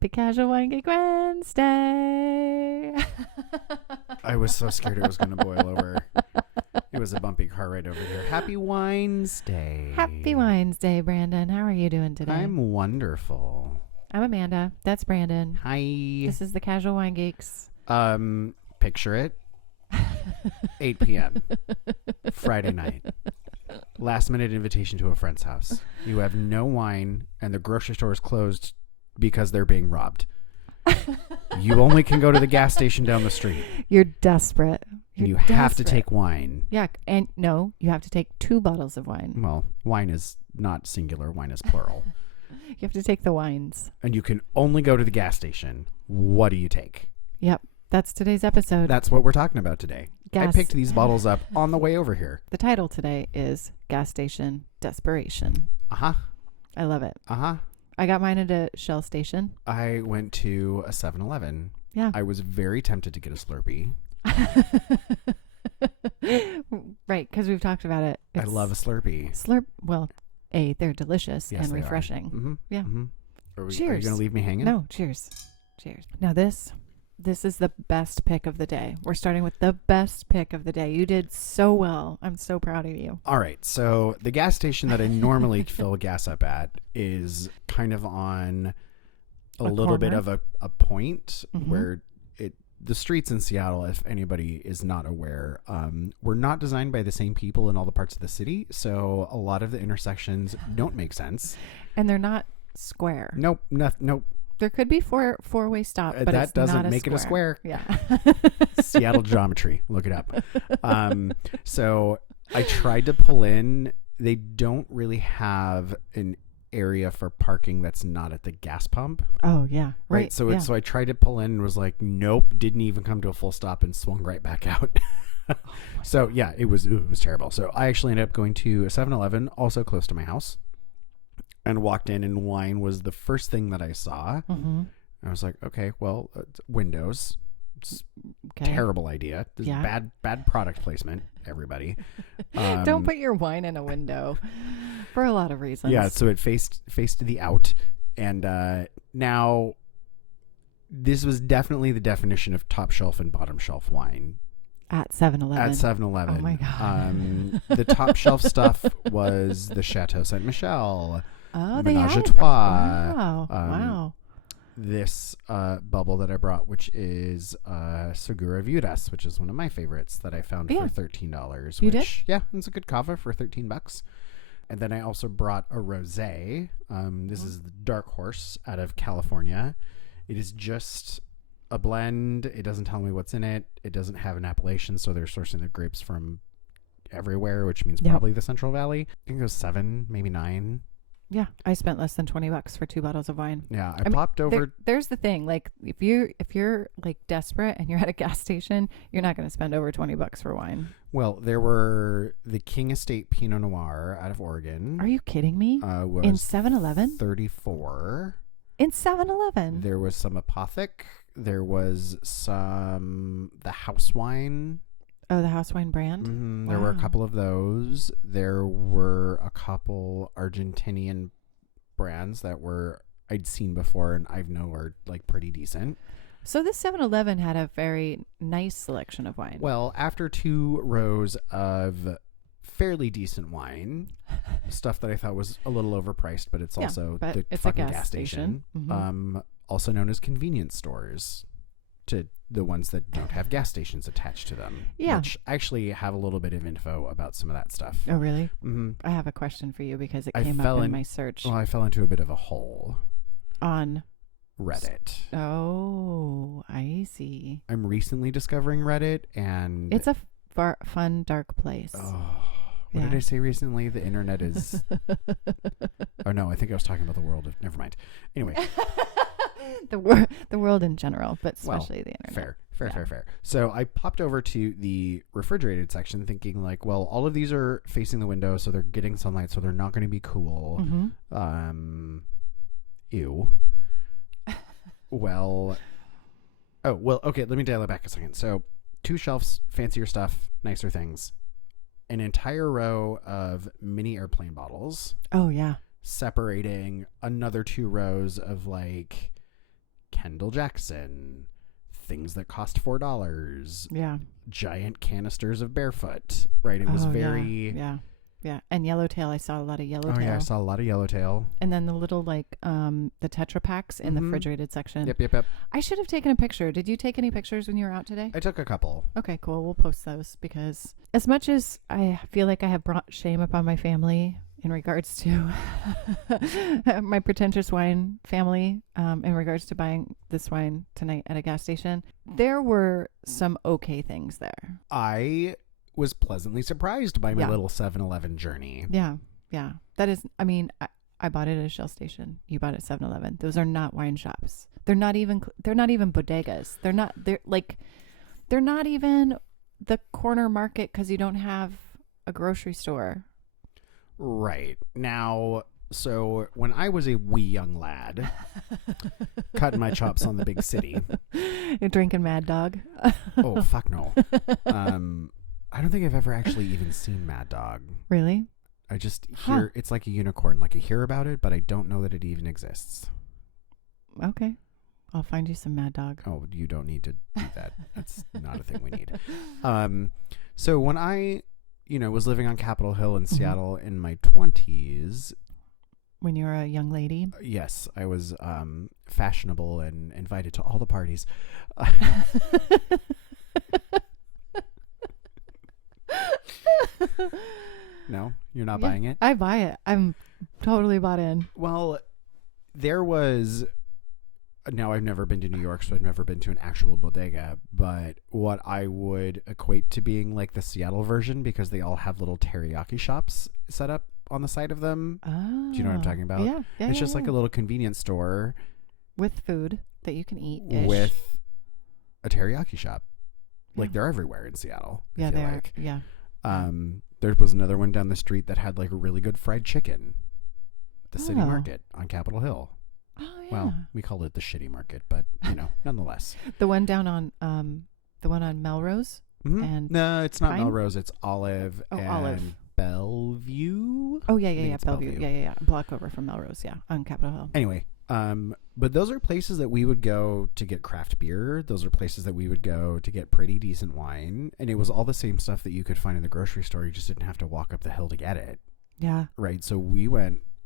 Happy Casual Wine Geek Wednesday. I was so scared it was going to boil over. It was a bumpy car ride over here. Happy Wednesday. Happy Wednesday, Brandon. How are you doing today? I'm wonderful. I'm Amanda. That's Brandon. Hi. This is the Casual Wine Geeks. Picture it. 8 p.m. Friday night. Last minute invitation to a friend's house. You have no wine and the grocery store is closed because they're being robbed. You only can go to the gas station down the street. You're desperate. You have to take wine. Yeah, and no, you have to take 2 bottles of wine. Well, wine is not singular. Wine is plural. You have to take the wines. And you can only go to the gas station. What do you take? Yep. That's today's episode. That's what we're talking about today. I picked these bottles up on the way over here. The title today is Gas Station Desperation. Uh-huh. I love it. Uh-huh. I got mine at a Shell station. I went to a 7-Eleven. Yeah. I was very tempted to get a Slurpee. Right, because we've talked about it. I love a Slurpee. They're delicious and they refreshing. Mm-hmm. Yeah. Mm-hmm. Cheers. Are you going to leave me hanging? No, cheers. Cheers. Now this is the best pick of the day. We're starting with the best pick of the day. You did so well. I'm so proud of you. All right. So the gas station that I normally fill gas up at is kind of on a little bit of a point where the streets in Seattle, if anybody is not aware, were not designed by the same people in all the parts of the city. So a lot of the intersections don't make sense. And they're not square. Nope. Nope. There could be four-way stop, but that it's doesn't not make it a square. Yeah. Seattle geometry. Look it up. So I tried to pull in. They don't really have an area for parking that's not at the gas pump. Oh, yeah. Right. So so I tried to pull in and was like, nope, didn't even come to a full stop and swung right back out. So yeah, it was terrible. So I actually ended up going to a 7-Eleven, also close to my house, and walked in, and wine was the first thing that I saw. Mm-hmm. I was like, okay, well, windows. It's terrible idea. This is bad product placement, everybody. Don't put your wine in a window for a lot of reasons. Yeah, so it faced the out. And now this was definitely the definition of top shelf and bottom shelf wine. At 7-Eleven. At 7-Eleven. Oh, my God. The top shelf stuff was the Chateau Saint Michel. Oh, Menage a it. Trois. Wow. Wow. This bubble that I brought, which is Segura Viudas, which is one of my favorites that I found for $13. You did? Yeah, it's a good cava for $13. And then I also brought a rosé. This is the Dark Horse out of California. It is just a blend. It doesn't tell me what's in it. It doesn't have an appellation, so they're sourcing the grapes from everywhere, which means probably the Central Valley. I think it was 7, maybe 9. Yeah, I spent less than $20 for 2 bottles of wine. Yeah, I popped over. There's the thing, like if you're like desperate and you're at a gas station, you're not going to spend over $20 for wine. Well, there were the King Estate Pinot Noir out of Oregon. Are you kidding me? Was in 7-Eleven? $34. In 7-Eleven. There was some Apothic. There was some the house wine. Oh, the house wine brand? Mm-hmm. Wow. There were a couple of those. There were a couple Argentinian brands that I'd seen before and I know are like pretty decent. So this 7-Eleven had a very nice selection of wine. Well, after 2 rows of fairly decent wine, stuff that I thought was a little overpriced, but it's also the fucking gas station. Mm-hmm. Also known as convenience stores. To the ones that don't have gas stations attached to them. Yeah. Which I actually have a little bit of info about some of that stuff. Oh, really? Mm-hmm. I have a question for you because it came up in my search. Well, I fell into a bit of a hole. On? Reddit. Oh, I see. I'm recently discovering Reddit, and it's a fun, dark place. Oh, what did I say recently? The internet is... Oh, no, I think I was talking about the world of... Never mind. Anyway... The world in general, but especially the internet. Fair. So I popped over to the refrigerated section thinking like, well, all of these are facing the window, so they're getting sunlight, so they're not going to be cool. Mm-hmm. Ew. Okay, let me dial it back a second. So 2 shelves, fancier stuff, nicer things. An entire row of mini airplane bottles. Oh, yeah. Separating another 2 rows of like Kendall Jackson, things that cost $4, Yeah. giant canisters of Barefoot, right? It was very... Yeah. Yeah. And Yellowtail. I saw a lot of Yellowtail. Oh, yeah, I saw a lot of Yellowtail. And then the little, like, the Tetra Paks in the refrigerated section. Yep. I should have taken a picture. Did you take any pictures when you were out today? I took a couple. Okay, cool. We'll post those because as much as I feel like I have brought shame upon my family in regards to my pretentious wine family, in regards to buying this wine tonight at a gas station, there were some okay things there. I was pleasantly surprised by my Yeah. little 7-Eleven journey. Yeah. That is, I mean, I bought it at a Shell station. You bought it at 7-Eleven. Those are not wine shops. They're not even bodegas. They're not even the corner market because you don't have a grocery store. Right. Now, so when I was a wee young lad, cutting my chops on the big city. You're drinking Mad Dog. Oh, fuck no. I don't think I've ever actually even seen Mad Dog. Really? I just hear it's like a unicorn. Like I hear about it, but I don't know that it even exists. Okay. I'll find you some Mad Dog. Oh, you don't need to do that. That's not a thing we need. So when I, was living on Capitol Hill in Seattle in my 20s. When you were a young lady? Yes, I was fashionable and invited to all the parties. No, you're not buying it? I buy it. I'm totally bought in. Well, there was... Now, I've never been to New York, so I've never been to an actual bodega, but what I would equate to being like the Seattle version, because they all have little teriyaki shops set up on the side of them. Oh. Do you know what I'm talking about? Yeah. It's just like a little convenience store. With food that you can eat. With a teriyaki shop. Yeah. Like, they're everywhere in Seattle. Yeah, they are. Like. Yeah. There was another one down the street that had like a really good fried chicken. The city market on Capitol Hill. Oh, yeah. Well, we call it the shitty market, but nonetheless. The one down on Melrose? Mm-hmm. And no, it's not Pine? Melrose. It's Olive and Olive. Bellevue. Oh, yeah. Bellevue. Yeah. A block over from Melrose, on Capitol Hill. Anyway, but those are places that we would go to get craft beer. Those are places that we would go to get pretty decent wine. And it was all the same stuff that you could find in the grocery store. You just didn't have to walk up the hill to get it. Yeah. Right. So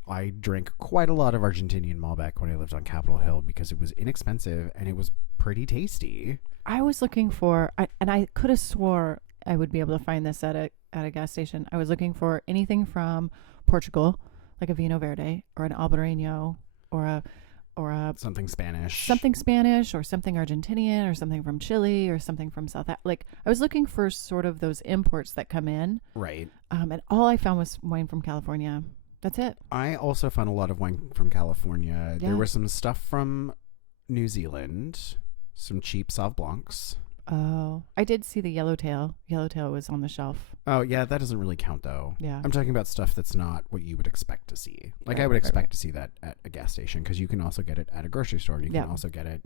I drank quite a lot of Argentinian Malbec when I lived on Capitol Hill because it was inexpensive and it was pretty tasty. I was looking for, and I could have swore I would be able to find this at a gas station. I was looking for anything from Portugal, like a Vino Verde or an Albarino or a Something Spanish. Something Spanish or something Argentinian or something from Chile or something from Like, I was looking for sort of those imports that come in. Right. And all I found was wine from California. That's it. I also found a lot of wine from California. Yeah. There was some stuff from New Zealand, some cheap Sauv Blancs. Oh, I did see the Yellowtail. Yellowtail was on the shelf. Oh, yeah, that doesn't really count, though. Yeah. I'm talking about stuff that's not what you would expect to see. Like, I would expect to see that at a gas station because you can also get it at a grocery store. And you can also get it,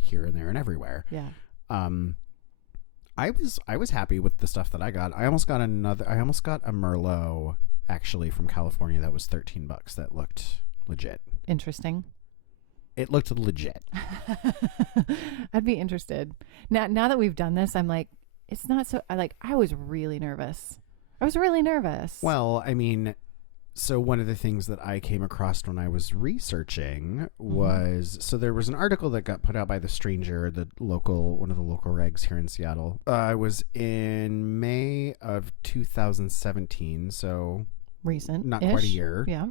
here and there and everywhere. Yeah. I was happy with the stuff that I got. I almost got a Merlot, actually, from California that was $13 that looked legit. Interesting. It looked legit. I'd be interested. Now that we've done this, I'm like, it's not so. I was really nervous. Well, I mean, so one of the things that I came across when I was researching was, so there was an article that got put out by The Stranger, one of the local regs here in Seattle. It was in May of 2017, so recent, not quite a year. Yeah,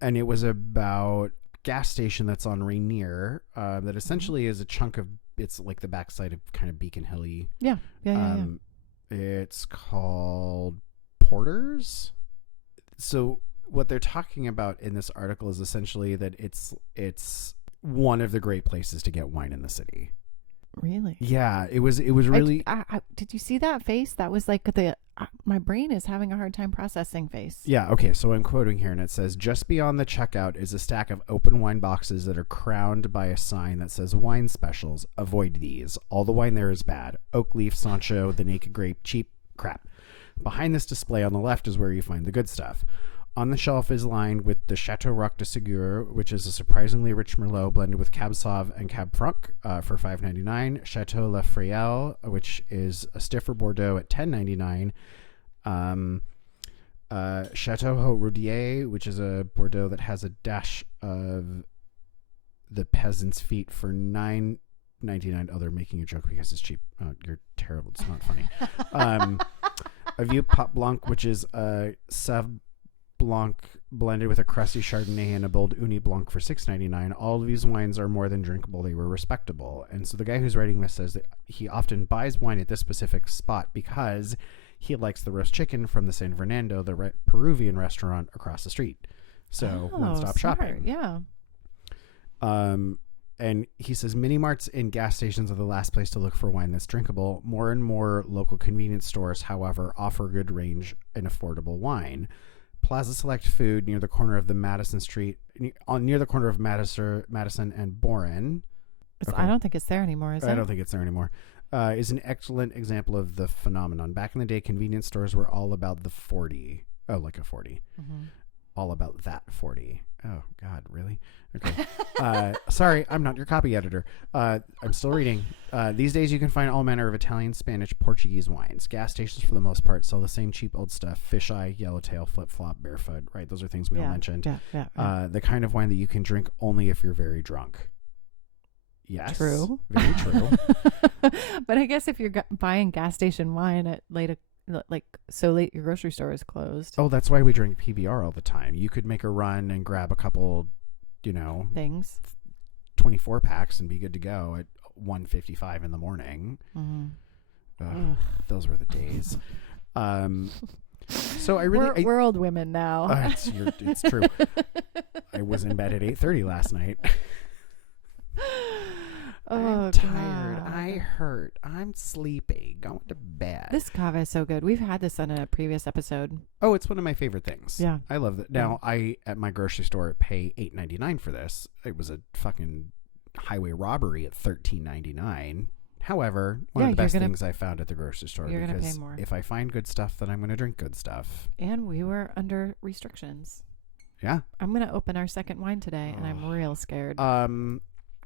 and it was about gas station that's on Rainier that essentially is a chunk of, it's like the backside of kind of Beacon Hilly. Yeah. It's called Porter's. So what they're talking about in this article is essentially that it's one of the great places to get wine in the city. Really? Yeah, it was really. Did you see that face? That was like my brain is having a hard time processing face. Yeah, okay, so I'm quoting here, and it says, just beyond the checkout is a stack of open wine boxes that are crowned by a sign that says wine specials. Avoid these. All the wine there is bad. Oak leaf, Sancho, the naked grape, cheap crap. Behind this display on the left is where you find the good stuff. On the shelf is lined with the Chateau Roc de Ségur, which is a surprisingly rich Merlot blended with Cab Sauv and Cab Franc for $5.99. Chateau La Frielle, which is a stiffer Bordeaux at $10.99. Chateau Haut Roudier, which is a Bordeaux that has a dash of the peasant's feet for $9.99. Oh, they're making a joke because it's cheap. Oh, you're terrible. It's not funny. A Vieux Pot Blanc, which is a Sauv Blanc blended with a crusty Chardonnay and a bold Uni Blanc for $6.99. All of these wines are more than drinkable. They were respectable. And so the guy who's writing this says that he often buys wine at this specific spot because he likes the roast chicken from the San Fernando, the Peruvian restaurant across the street. So one-stop shopping. Yeah. And he says mini marts and gas stations are the last place to look for wine that's drinkable. More and more local convenience stores, however, offer good range and affordable wine. Plaza Select Food near the corner of the Madison Street, near the corner of Madison and Boren. Okay. I don't think it's there anymore, is it? I don't think it's there anymore. Is an excellent example of the phenomenon. Back in the day, convenience stores were all about the 40. Oh, like a 40. Mm-hmm. All about that 40. Oh, God, really? Okay. Sorry, I'm not your copy editor. I'm still reading. These days, you can find all manner of Italian, Spanish, Portuguese wines. Gas stations, for the most part, sell the same cheap old stuff. Fisheye, Yellowtail, Flip Flop, Barefoot, right? Those are things we all mentioned. Yeah. The kind of wine that you can drink only if you're very drunk. Yes. True. Very true. But I guess if you're buying gas station wine at late your grocery store is closed. Oh, that's why we drink PBR all the time. You could make a run and grab a couple, things, 24 packs and be good to go at 1:55 in the morning. Mm-hmm. Those were the days. So we're old women now. It's true. I was in bed at 8:30 last night. I'm tired. God. I hurt. I'm sleepy. Going to bed. This kava is so good. We've had this on a previous episode. Oh, it's one of my favorite things. Yeah. I love that. Now, I, at my grocery store, pay $8.99 for this. It was a fucking highway robbery at $13.99. However, one of the best things I found at the grocery store. You're going to pay more. If I find good stuff, then I'm going to drink good stuff. And we were under restrictions. Yeah. I'm going to open our second wine today, and I'm real scared.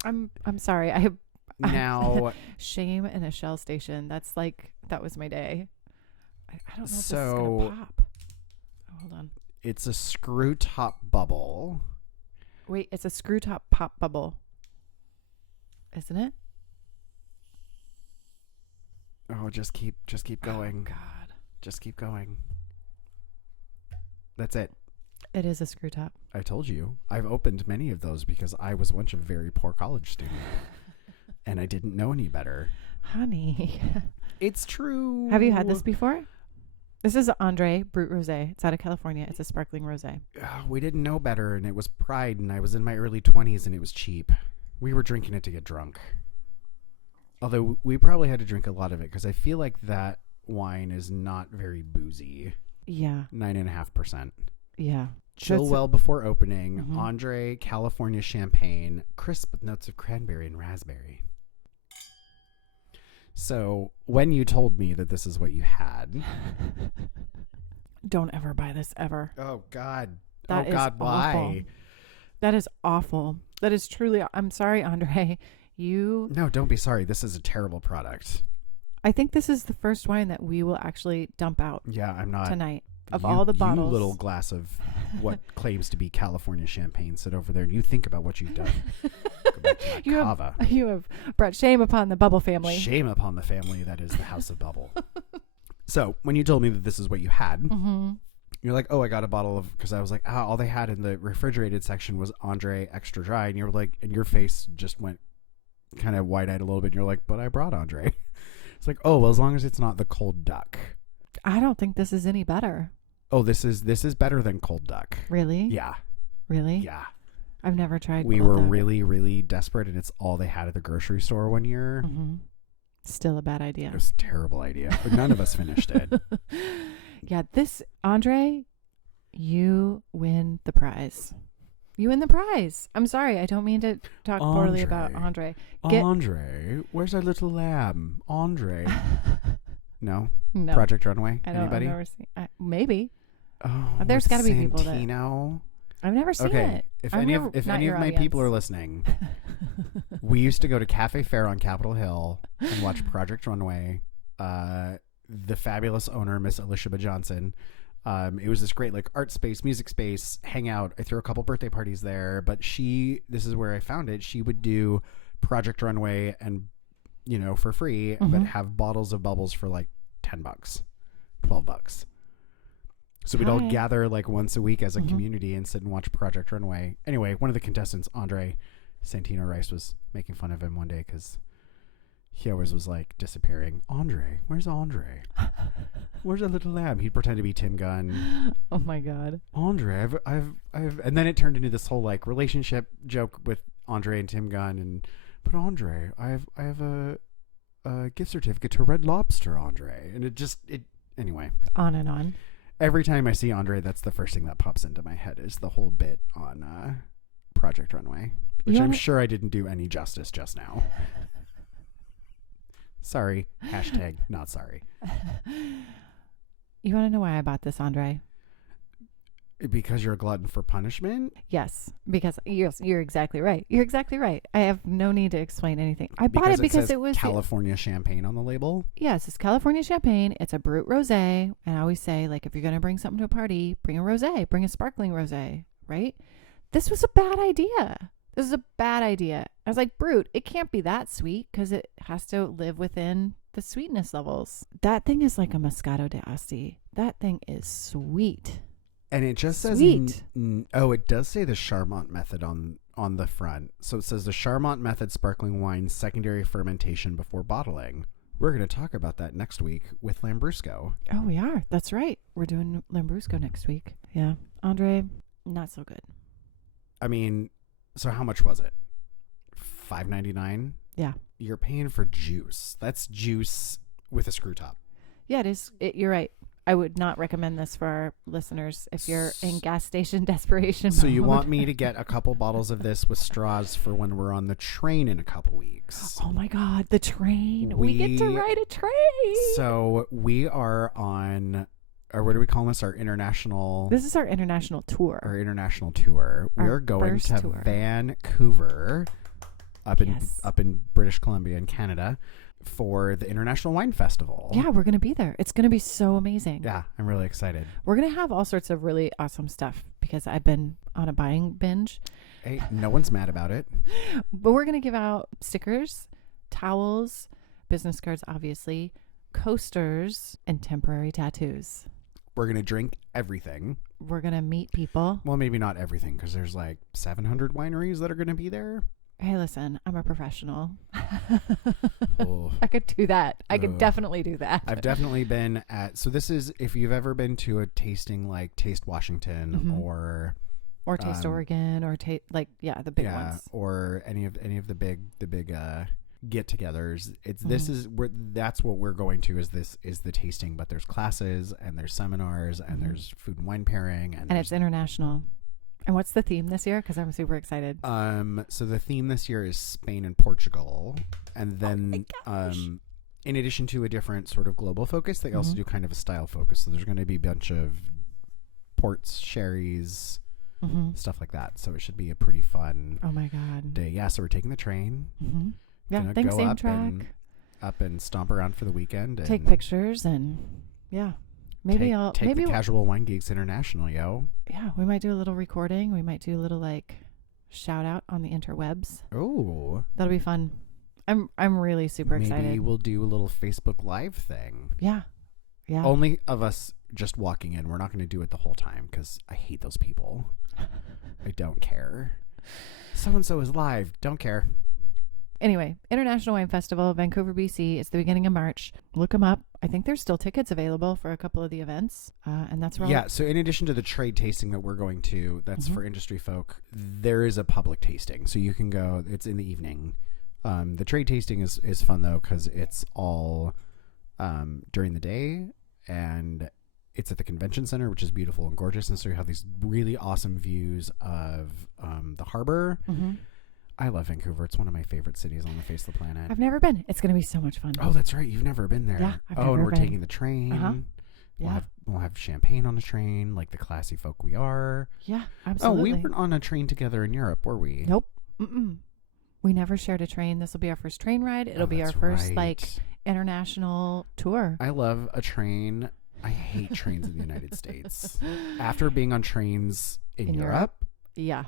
I'm sorry. Now shame in a Shell station. That was my day. I don't know if this is gonna pop. Oh, hold on. It's a screw top bubble. Wait, it's a screw top pop bubble, isn't it? Oh, just keep going. Oh, God. Just keep going. That's it. It is a screw top. I told you. I've opened many of those because I was once a very poor college student. And I didn't know any better. Honey. It's true. Have you had this before? This is Andre Brut Rosé. It's out of California. It's a sparkling rosé. We didn't know better, and it was Pride, and I was in my early 20s, and it was cheap. We were drinking it to get drunk. Although we probably had to drink a lot of it because I feel like that wine is not very boozy. Yeah. 9.5%. Yeah. Chill well before opening. Mm-hmm. Andre California champagne, crisp with notes of cranberry and raspberry. So when you told me that this is what you had, don't ever buy this ever. Oh God! That is God! Why? Awful. That is awful. That is truly. I'm sorry, Andre. No, don't be sorry. This is a terrible product. I think this is the first wine that we will actually dump out. Yeah, I'm not tonight. Of all the bottles, you little glass of what claims to be California champagne, sit over there and you think about what you've done. Go back to that cava. You have brought shame upon the Bubble family. Shame upon the family that is the House of Bubble. So when you told me that this is what you had, mm-hmm. You're like, oh, I got a bottle of, because I was like, all they had in the refrigerated section was Andre Extra Dry, and you were like, and your face just went kind of wide-eyed a little bit, and you're like, but I brought Andre. It's like, oh, well, as long as it's not the Cold Duck. I don't think this is any better. Oh, this is better than Cold Duck. Really? Yeah. Really? Yeah. I've never tried We Cold were Duck. really, really desperate, and it's all they had at the grocery store one year. Mm-hmm. Still a bad idea. It was a terrible idea. But none of us finished it. Yeah, this, Andre, you win the prize. You win the prize. I'm sorry. I don't mean to talk poorly about Andre. Andre, where's our little lamb? Andre. No? No. Project Runway? I don't, Anybody? I've never seen, maybe. Oh, There's got to be people that Santino. I've never seen it. If any of my people are listening, we used to go to Cafe Fair on Capitol Hill and watch Project Runway. The fabulous owner, Miss Alicia Johnson. It was this great like art space, music space, hangout. I threw a couple birthday parties there, but this is where I found it. She would do Project Runway and, for free, but have bottles of bubbles for like $10, $12. So we'd all gather like once a week as a community and sit and watch Project Runway. Anyway, one of the contestants, Andre Santino Rice, was making fun of him one day because he always was like disappearing. Andre, where's Andre? Where's that little lamb? He'd pretend to be Tim Gunn. Oh my God. Andre, I've, and then it turned into this whole like relationship joke with Andre and Tim Gunn. But Andre, I have a gift certificate to Red Lobster, Andre. And anyway. On and on. Every time I see Andre, that's the first thing that pops into my head is the whole bit on Project Runway, which I'm sure I didn't do any justice just now. Sorry. Hashtag not sorry. You want to know why I bought this, Andre? Because you're a glutton for punishment? Yes, because you're exactly right. You're exactly right. I have no need to explain anything. I bought it because it was California champagne on the label. Yes, it's California champagne. It's a brut rosé, and I always say, like, if you're going to bring something to a party, bring a rosé, bring a sparkling rosé, right? This was a bad idea. This is a bad idea. I was like, brut, it can't be that sweet because it has to live within the sweetness levels. That thing is like a Moscato d'Asti. That thing is sweet. And it just says, Sweet. It does say the Charmant method on the front. So it says the Charmant method sparkling wine, secondary fermentation before bottling. We're going to talk about that next week with Lambrusco. Oh, we are. That's right. We're doing Lambrusco next week. Yeah. Andre, not so good. I mean, so how much was it? $5.99? Yeah. You're paying for juice. That's juice with a screw top. Yeah, it is. You're right. I would not recommend this for our listeners if you're in gas station desperation So mode. you want me to get a couple bottles of this with straws for when we're on the train in a couple weeks? Oh my God, the train. We get to ride a train. So we are on, or what do we call this? Our international. This is our international tour. Our international tour. We're going to tour. Vancouver, up in British Columbia in Canada, for the International Wine Festival. Yeah, we're going to be there. It's going to be so amazing. Yeah, I'm really excited. We're going to have all sorts of really awesome stuff because I've been on a buying binge. Hey, no one's mad about it. But we're going to give out stickers, towels, business cards, obviously, coasters, and temporary tattoos. We're going to drink everything. We're going to meet people. Well, maybe not everything because there's like 700 wineries that are going to be there. Hey, listen, I'm a professional. Oh. I could do that. I could definitely do that. I've definitely been at, so this is, if you've ever been to a tasting like Taste Washington or Taste Oregon or the big ones. Or any of the big get-togethers. That's what we're going to is the tasting, but there's classes and there's seminars and there's food and wine pairing and it's international. And what's the theme this year? Because I'm super excited. So the theme this year is Spain and Portugal. And then in addition to a different sort of global focus, they also do kind of a style focus. So there's going to be a bunch of ports, sherries, stuff like that. So it should be a pretty fun day. Yeah, so we're taking the train. Yeah, thanks, Amtrak. Up and stomp around for the weekend. And take pictures and maybe I'll take the Casual Wine Geeks International, yo. Yeah, we might do a little recording. We might do a little shout out on the interwebs. Oh, that'll be fun. I'm really super excited. Maybe we'll do a little Facebook Live thing. Yeah. Only of us just walking in. We're not going to do it the whole time because I hate those people. I don't care. So and so is live. Don't care. Anyway, International Wine Festival, Vancouver, BC. It's the beginning of March. Look them up. I think there's still tickets available for a couple of the events. And that's where so in addition to the trade tasting that we're going to, that's for industry folk, there is a public tasting. So you can go. It's in the evening. The trade tasting is fun, though, because it's all during the day. And it's at the convention center, which is beautiful and gorgeous. And so you have these really awesome views of the harbor. I love Vancouver. It's one of my favorite cities on the face of the planet. I've never been. It's going to be so much fun. Oh, that's right. You've never been there. Yeah, I've and never we're been. taking the train. Yeah. We'll have champagne on the train, like the classy folk we are. Yeah, absolutely. Oh, we weren't on a train together in Europe, were we? Nope. Mm-mm. We never shared a train. This will be our first train ride. It'll be our that's first right. like international tour. I love a train. I hate trains in the United States. After being on trains in Europe. Yeah,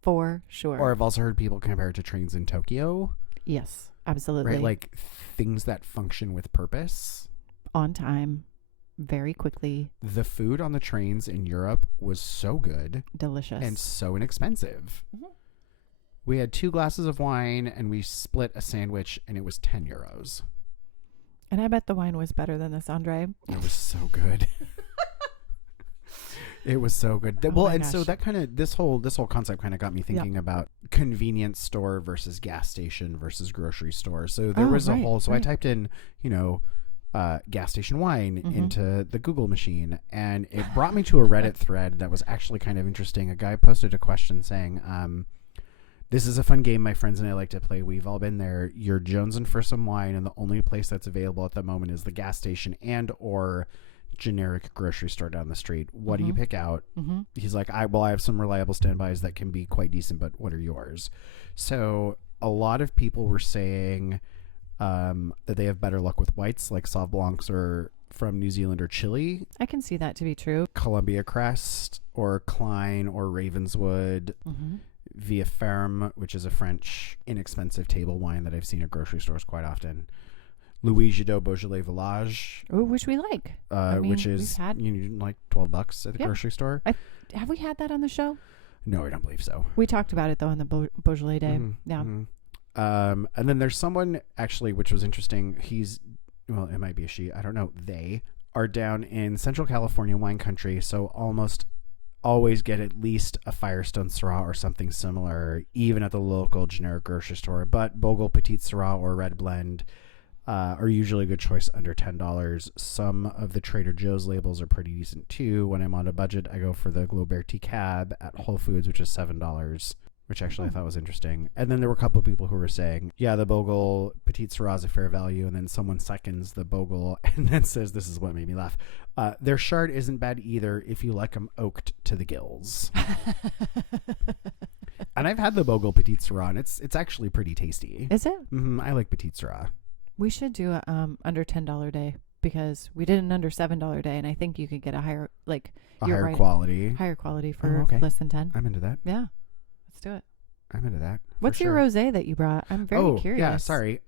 for sure. Or I've also heard people compare it to trains in Tokyo. Yes, absolutely. Right? Like things that function with purpose. On time, very quickly. The food on the trains in Europe was so good. Delicious. And so inexpensive. Mm-hmm. We had 2 glasses of wine and we split a sandwich and it was 10 euros. And I bet the wine was better than this, Andre. It was so good. It was so good. So that kind of this whole concept kind of got me thinking about convenience store versus gas station versus grocery store. So there was a whole. So I typed in, gas station wine into the Google machine, and it brought me to a Reddit thread that was actually kind of interesting. A guy posted a question saying, "This is a fun game my friends and I like to play. We've all been there. You're jonesing for some wine, and the only place that's available at the moment is the gas station and or generic grocery store down the street. What do you pick out?" He's like, I have some reliable standbys that can be quite decent, but what are yours? So a lot of people were saying that they have better luck with whites like Sauv Blancs or from New Zealand or Chile. I can see that to be true. Columbia Crest or Klein or Ravenswood. Via Ferme, which is a French inexpensive table wine that I've seen at grocery stores quite often. Louis Jadot Beaujolais Village. Oh, which we like. Which is like $12 at the grocery store. Have we had that on the show? No, I don't believe so. We talked about it though on the Beaujolais Day. Yeah. And then there's someone actually, which was interesting. It might be a she. I don't know. They are down in Central California wine country, so almost always get at least a Firestone Syrah or something similar, even at the local generic grocery store. But Bogle Petite Syrah or Red Blend are usually a good choice under $10. Some of the Trader Joe's labels are pretty decent too. When I'm on a budget, I go for the Globerti Cab at Whole Foods, which is $7, which actually I thought was interesting. And then there were a couple of people who were saying, yeah, the Bogle Petite Syrah is a fair value. And then someone seconds the Bogle and then says, this is what made me laugh. Their Chard isn't bad either if you like them oaked to the gills. And I've had the Bogle Petite Syrah, and it's actually pretty tasty. Is it? I like Petite Syrah. We should do a under $10 day, because we did an under $7 day, and I think you could get a higher quality for less than 10. I'm into that. Yeah, let's do it. I'm into that. What's your rosé that you brought? I'm very curious. Yeah, sorry.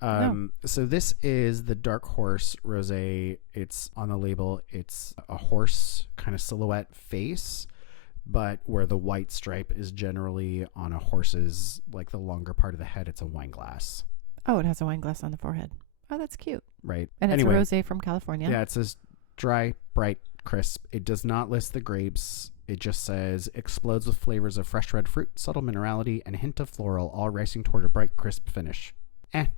So this is the Dark Horse rosé. It's on the label. It's a horse kind of silhouette face, but where the white stripe is generally on a horse's, like the longer part of the head, it's a wine glass. Oh, it has a wine glass on the forehead. Oh, that's cute. Right. And it's a rosé from California. Yeah, it says dry, bright, crisp. It does not list the grapes. It just says explodes with flavors of fresh red fruit, subtle minerality, and a hint of floral, all racing toward a bright, crisp finish. I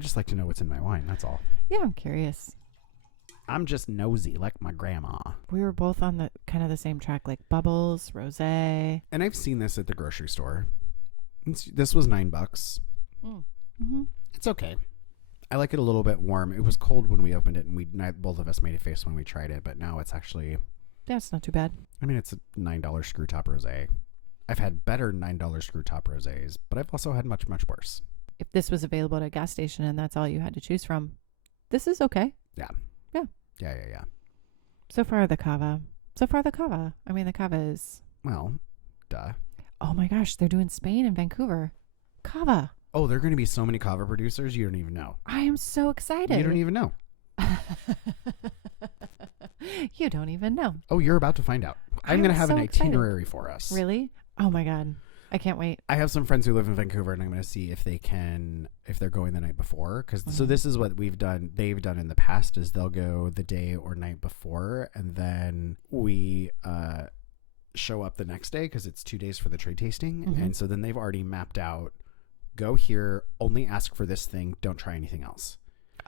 just like to know what's in my wine. That's all. Yeah, I'm curious. I'm just nosy like my grandma. We were both on the kind of the same track, like bubbles, rosé. And I've seen this at the grocery store. This was $9. It's okay. I like it a little bit warm. It was cold when we opened it, and both of us made a face when we tried it, but now it's actually... Yeah, it's not too bad. I mean, it's a $9 screw top rosé. I've had better $9 screw top rosés, but I've also had much, much worse. If this was available at a gas station and that's all you had to choose from, this is okay. Yeah. So far the cava. I mean, the cava is... Well, duh. Oh my gosh, they're doing Spain and Vancouver. Cava. Oh, there are going to be so many cava producers, you don't even know. I am so excited. You don't even know. You don't even know. Oh, you're about to find out. I'm going to have an itinerary for us. Really? Oh my God. I can't wait. I have some friends who live in Vancouver, and I'm going to see if they're going the night before. So this is what they've done in the past, is they'll go the day or night before, and then we show up the next day, because it's 2 days for the trade tasting. And so then they've already mapped out, go here, only ask for this thing, don't try anything else.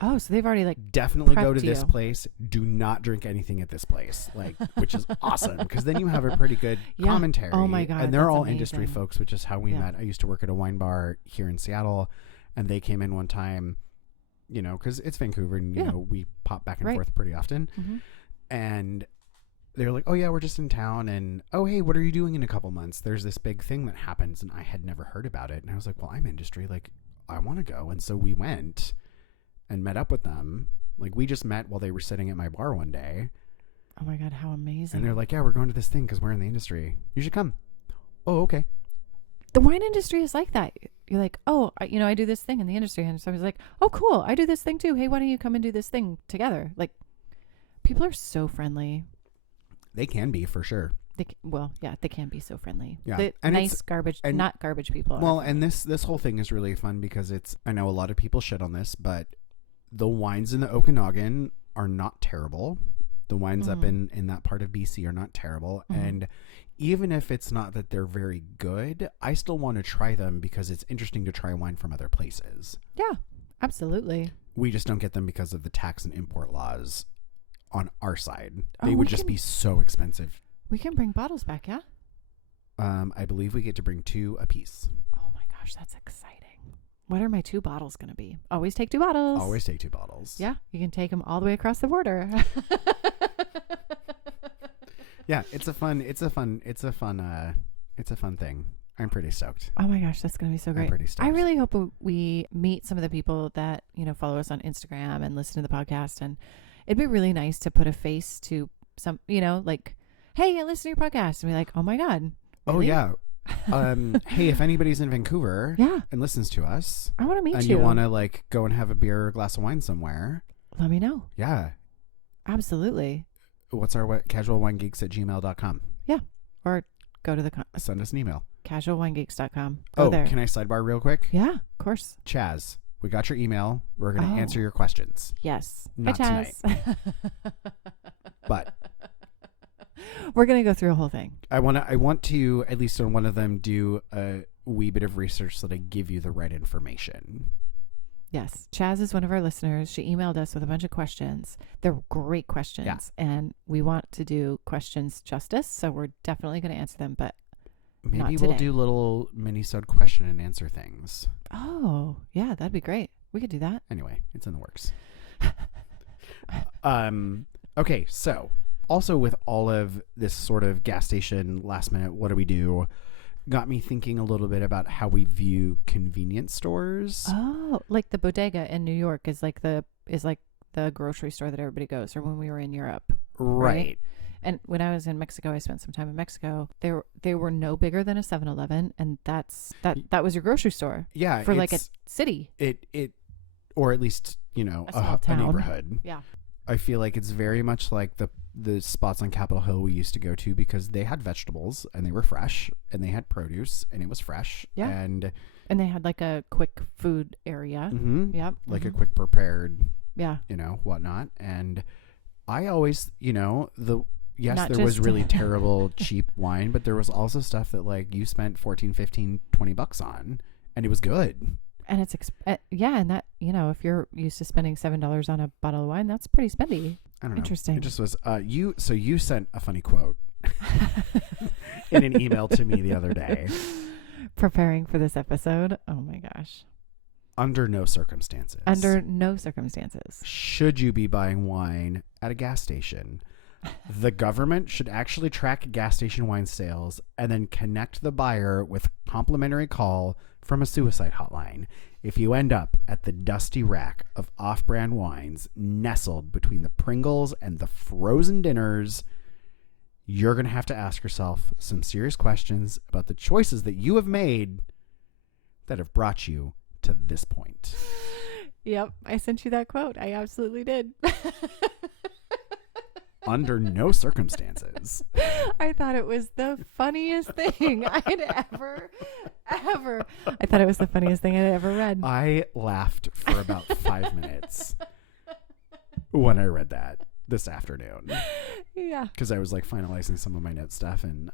Oh, so they've already definitely go to this place, do not drink anything at this place, which is awesome, because then you have a pretty good commentary. Oh my God, and they're all amazing. Industry folks, which is how we met. I used to work at a wine bar here in Seattle, and they came in one time you know, because it's Vancouver and, you Yeah. know, we pop back and Right. forth pretty often. Mm-hmm. And they're like, oh, yeah, we're just in town. And, oh, hey, what are you doing in a couple months? There's this big thing that happens. And I had never heard about it. And I was like, well, I'm industry. Like, I want to go. And so we went and met up with them. Like, we just met while they were sitting at my bar one day. Oh my God, how amazing. And they're like, yeah, we're going to this thing because we're in the industry. You should come. Oh, okay. The wine industry is like that. You're like, oh, I do this thing in the industry. And so I was like, oh, cool. I do this thing too. Hey, why don't you come and do this thing together? Like, people are so friendly. They can be, for sure. They can be so friendly. Yeah. The And nice garbage, not garbage people. Well, and this whole thing is really fun because I know a lot of people shit on this, but the wines in the Okanagan are not terrible. The wines up in that part of BC are not terrible. Mm-hmm. And even if it's not that they're very good, I still want to try them because it's interesting to try wine from other places. Yeah, absolutely. We just don't get them because of the tax and import laws on our side. They Oh, would just be so expensive. We can bring bottles back, yeah? I believe we get to bring 2 apiece. Oh my gosh, that's exciting. What are my 2 bottles going to be? Always take 2 bottles. Always take 2 bottles. Yeah, you can take them all the way across the border. Yeah, it's a fun thing. I'm pretty stoked. Oh my gosh, that's going to be so great. I'm pretty stoked. I really hope we meet some of the people that, follow us on Instagram and listen to the podcast. And it'd be really nice to put a face to some, like, hey, I listen to your podcast. And be like, oh my God. Really? Oh, yeah. Hey, if anybody's in Vancouver and listens to us. I want to meet and you. you want to, like, go and have a beer or a glass of wine somewhere. Let me know. Yeah. Absolutely. What's our casualwinegeeks@gmail.com. Yeah. Or go to send us an email. casualwinegeeks.com. Go there. Can I sidebar real quick? Yeah, of course. Chaz, we got your email. We're going to answer your questions. Yes. Not Hi, tonight. But we're going to go through a whole thing. I want to, at least on one of them, do a wee bit of research so that I give you the right information. Yes. Chaz is one of our listeners. She emailed us with a bunch of questions. They're great questions. Yeah. And we want to do questions justice. So we're definitely going to answer them, but maybe not we'll today. do little mini-sode question and answer things. Oh, yeah, that'd be great. We could do that. Anyway, it's in the works. Okay, so also with all of this sort of gas station last minute, what do we do? Got me thinking a little bit about how we view convenience stores. Oh, like the bodega in New York is like the grocery store that everybody goes, or when we were in Europe. Right. And when I was in Mexico, I spent some time in Mexico. They were no bigger than a 7-Eleven, and that was your grocery store. Yeah. For like a city. It or at least, a small town. A neighborhood. Yeah. I feel like it's very much like the spots on Capitol Hill we used to go to because they had vegetables and they were fresh and they had produce and it was fresh. Yeah. And they had like a quick food area. Mm-hmm. Yep. Like a quick prepared, yeah, whatnot. And I always, there Not was just- really terrible cheap wine, but there was also stuff that like you spent $14, $15, $20 on and it was good. and it's and that if you're used to spending $7 on a bottle of wine, that's pretty spendy. I don't know. Interesting. It just was you sent a funny quote in an email to me the other day. Preparing for this episode. Oh my gosh. Under no circumstances should you be buying wine at a gas station. The government should actually track gas station wine sales and then connect the buyer with complimentary call from a suicide hotline. If you end up at the dusty rack of off-brand wines nestled between the Pringles and the frozen dinners, you're going to have to ask yourself some serious questions about the choices that you have made that have brought you to this point. Yep. I sent you that quote. I absolutely did. Under no circumstances. I thought it was the funniest thing I'd ever. I thought it was the funniest thing I'd ever read. I laughed for about 5 minutes when I read that this afternoon. Yeah. Because I was like finalizing some of my note stuff and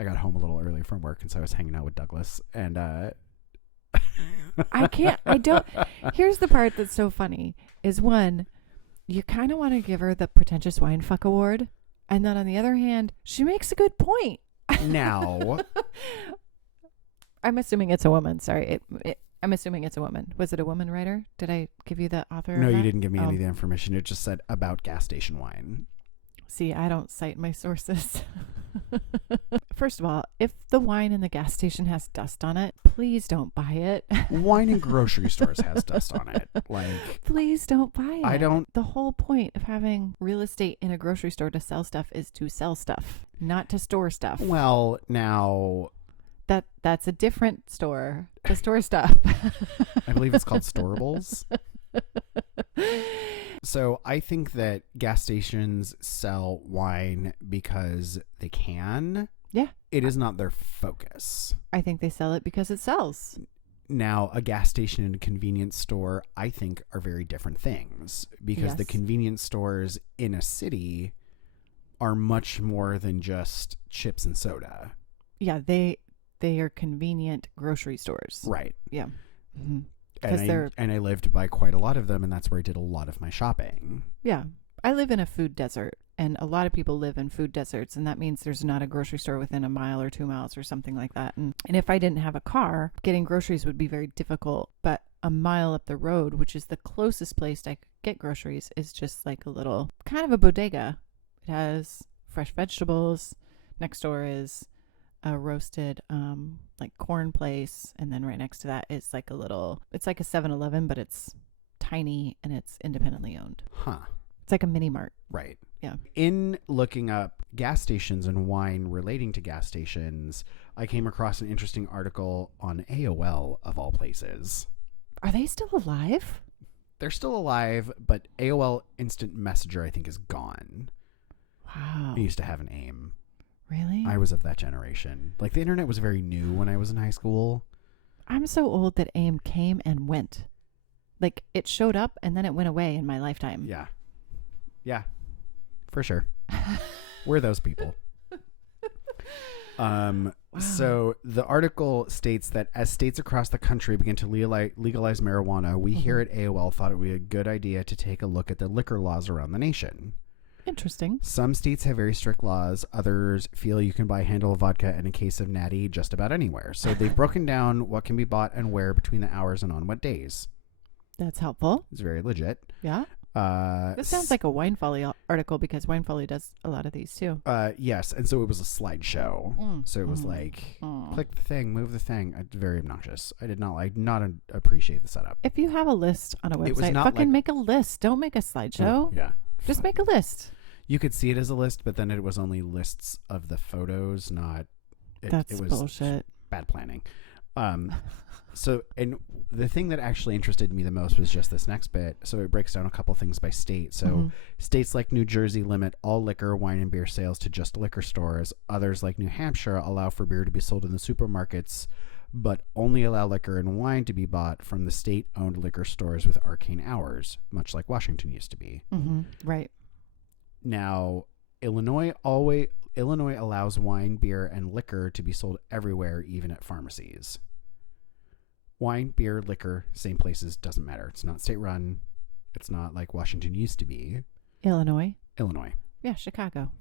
I got home a little early from work and so I was hanging out with Douglas and here's the part that's so funny is one, you kind of want to give her the pretentious wine fuck award. And then on the other hand, she makes a good point. Now, I'm assuming it's a woman. Sorry. I'm assuming it's a woman. Was it a woman writer? Did I give you the author? No, of you that? didn't give me any of the information. It just said about gas station wine. See, I don't cite my sources. First of all, if the wine in the gas station has dust on it, please don't buy it. Wine in grocery stores has dust on it. Like, please don't buy it. I don't. The whole point of having real estate in a grocery store to sell stuff is to sell stuff, not to store stuff. Well, now That's a different store to store stuff. I believe it's called Storables. So I think that gas stations sell wine because they can. Yeah. It is not their focus. I think they sell it because it sells. Now, a gas station and a convenience store, I think, are very different things, because the Yes. convenience stores in a city are much more than just chips and soda. Yeah, they are convenient grocery stores. Right. Yeah. Mm-hmm. And I lived by quite a lot of them, and that's where I did a lot of my shopping. Yeah. I live in a food desert, and a lot of people live in food deserts, and that means there's not a grocery store within a mile or 2 miles or something like that. And if I didn't have a car, getting groceries would be very difficult. But a mile up the road, which is the closest place I could get groceries, is just like a little kind of a bodega. It has fresh vegetables. Next door is a roasted like corn place, and then right next to that is like it's like a 7-Eleven, but it's tiny and it's independently owned. Huh. It's like a mini mart. Right. Yeah. In looking up gas stations and wine relating to gas stations, I came across an interesting article on AOL, of all places. Are they still alive? They're still alive, but AOL Instant Messenger, I think, is gone. Wow. I used to have an AIM. Really? I was of that generation. Like, the internet was very new when I was in high school. I'm so old that AIM came and went. Like, it showed up and then it went away in my lifetime. Yeah. Yeah. For sure. We're those people. Wow. So the article states that as states across the country begin to legalize marijuana, we here at AOL thought it would be a good idea to take a look at the liquor laws around the nation. Interesting. Some states have very strict laws. Others feel you can buy a handle of vodka and a case of Natty just about anywhere. So they've broken down what can be bought and where between the hours and on what days. That's helpful. It's very legit. Yeah. This sounds like a Wine Folly article, because Wine Folly does a lot of these too. Yes, and so it was a slideshow. So it was like, Mm. click the thing, move the thing. Very obnoxious. I did not appreciate the setup. If you have a list on a It was website, not fucking like- make a list. Don't make a slideshow. Yeah. Just make a list. You could see it as a list, but then it was only lists of the photos, not. That's it was bullshit. Bad planning. So, and the thing that actually interested me the most was just this next bit. So it breaks down a couple things by state. So states like New Jersey limit all liquor, wine, and beer sales to just liquor stores. Others like New Hampshire allow for beer to be sold in the supermarkets, but only allow liquor and wine to be bought from the state-owned liquor stores with arcane hours, much like Washington used to be. Right. Now, Illinois allows wine, beer, and liquor to be sold everywhere, even at pharmacies. Wine, beer, liquor, same places, doesn't matter. It's not state-run. It's not like Washington used to be. Illinois. Yeah, Chicago.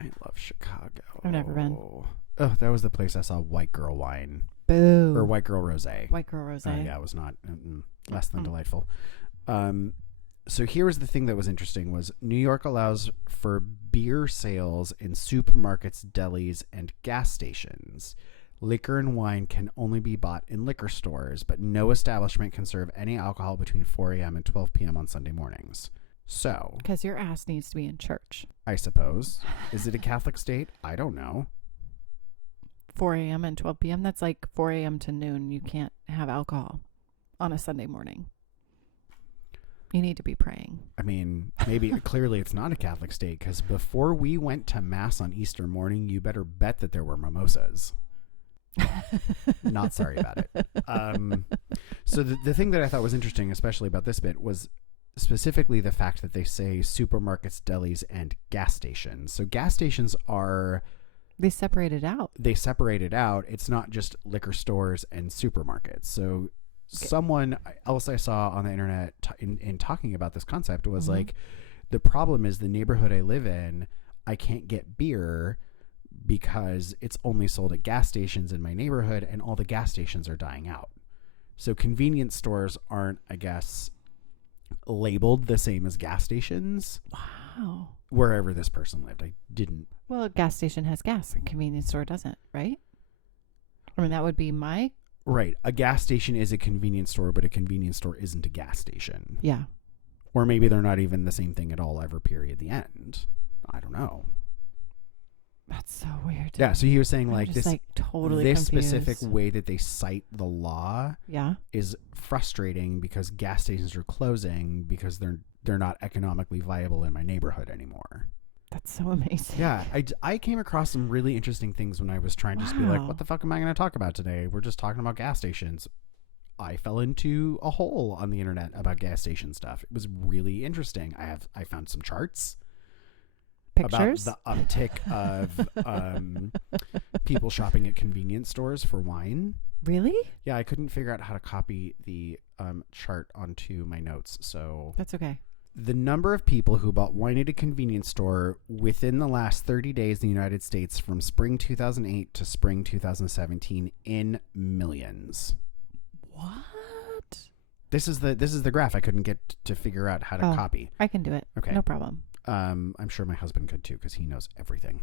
I love Chicago. I've never been. Oh, that was the place I saw white girl wine. Boo. Or white girl rosé. White girl rosé. Yeah, it was not less than delightful. So here was the thing that was interesting was New York allows for beer sales in supermarkets, delis, and gas stations. Liquor and wine can only be bought in liquor stores, but no establishment can serve any alcohol between 4 a.m. and 12 p.m. on Sunday mornings. So, because your ass needs to be in church. I suppose. Is it a Catholic state? I don't know. 4 a.m. and 12 p.m. That's like 4 a.m. to noon. You can't have alcohol on a Sunday morning. You need to be praying. I mean, maybe clearly it's not a Catholic state, because before we went to Mass on Easter morning, you better bet that there were mimosas. Not sorry about it. So the thing that I thought was interesting, especially about this bit, was specifically the fact that they say supermarkets, delis, and gas stations. So gas stations are... They separate it out. It's not just liquor stores and supermarkets. So someone else I saw on the internet in talking about this concept was like, the problem is the neighborhood I live in, I can't get beer because it's only sold at gas stations in my neighborhood, and all the gas stations are dying out. So convenience stores aren't, I guess, labeled the same as gas stations. Wow. Wherever this person lived. I didn't. Well, a gas station has gas. A convenience store doesn't, right? I mean, that would be my... Right. A gas station is a convenience store, but a convenience store isn't a gas station. Yeah. Or maybe they're not even the same thing at all ever, period, the end. I don't know. That's so weird. Yeah, so he was saying I'm like just, this like, totally this confused. specific way that they cite the law Yeah. is frustrating because gas stations are closing because they're not economically viable in my neighborhood anymore. That's so amazing. Yeah, I came across some really interesting things when I was trying to just be like, Wow. what the fuck am I going to talk about today? We're just talking about gas stations. I fell into a hole on the internet about gas station stuff. It was really interesting. I found some charts Pictures? about the uptick of people shopping at convenience stores for wine. Really? Yeah, I couldn't figure out how to copy the chart onto my notes. So That's okay. the number of people who bought wine at a convenience store within the last 30 days in the United States from spring 2008 to spring 2017 in millions. What? This is the graph I couldn't get to figure out how to copy. I can do it. Okay. No problem. I'm sure my husband could too because he knows everything.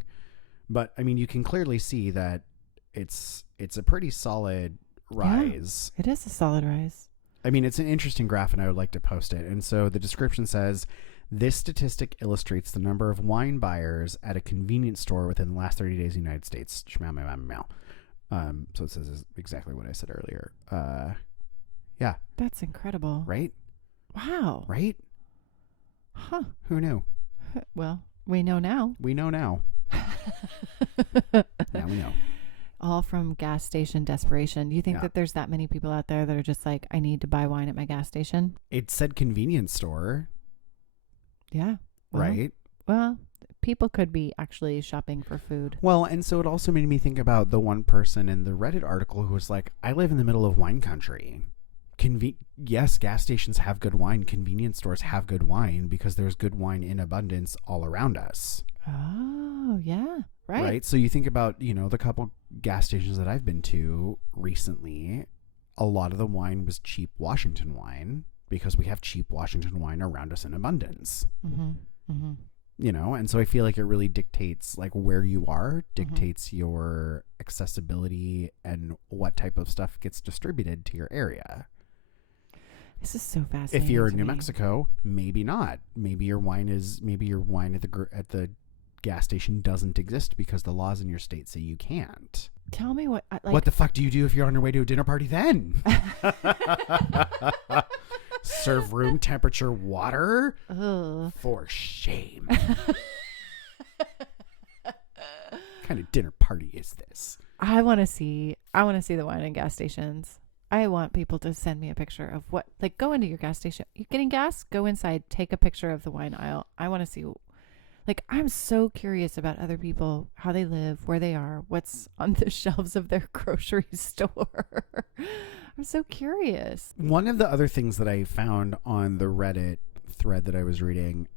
But I mean, you can clearly see that it's a pretty solid rise. Yeah, it is a solid rise. I mean, it's an interesting graph, and I would like to post it. And so the description says, this statistic illustrates the number of wine buyers at a convenience store within the last 30 days in the United States. So it says exactly what I said earlier. Yeah. That's incredible. Right? Wow. Right? Huh. Who knew? Well, we know now. We know now. Now we know. All from Gas Station Desperation. Do you think Yeah. that there's that many people out there that are just like, I need to buy wine at my gas station? It said convenience store, Yeah. Well, right? Well, people could be actually shopping for food. Well, and so it also made me think about the one person in the Reddit article who was like, I live in the middle of wine country. Yes, gas stations have good wine. Convenience stores have good wine because there's good wine in abundance all around us. Oh, yeah. Right. So you think about, the couple gas stations that I've been to recently, a lot of the wine was cheap Washington wine because we have cheap Washington wine around us in abundance. Mm-hmm. Mm-hmm. And so I feel like it really dictates like where you are, dictates your accessibility and what type of stuff gets distributed to your area. This is so fascinating. If you're in to New me. Mexico, maybe not. Maybe your wine at the gas station doesn't exist because the laws in your state say you can't. Tell me what... What the fuck do you do if you're on your way to a dinner party then? Serve room temperature water? Ugh. For shame. What kind of dinner party is this? I want to see the wine in gas stations. I want people to send me a picture of what, like, go into your gas station. You're getting gas? Go inside, take a picture of the wine aisle. I want to see, like, I'm so curious about other people, how they live, where they are, what's on the shelves of their grocery store. I'm so curious. One of the other things that I found on the Reddit thread that I was reading,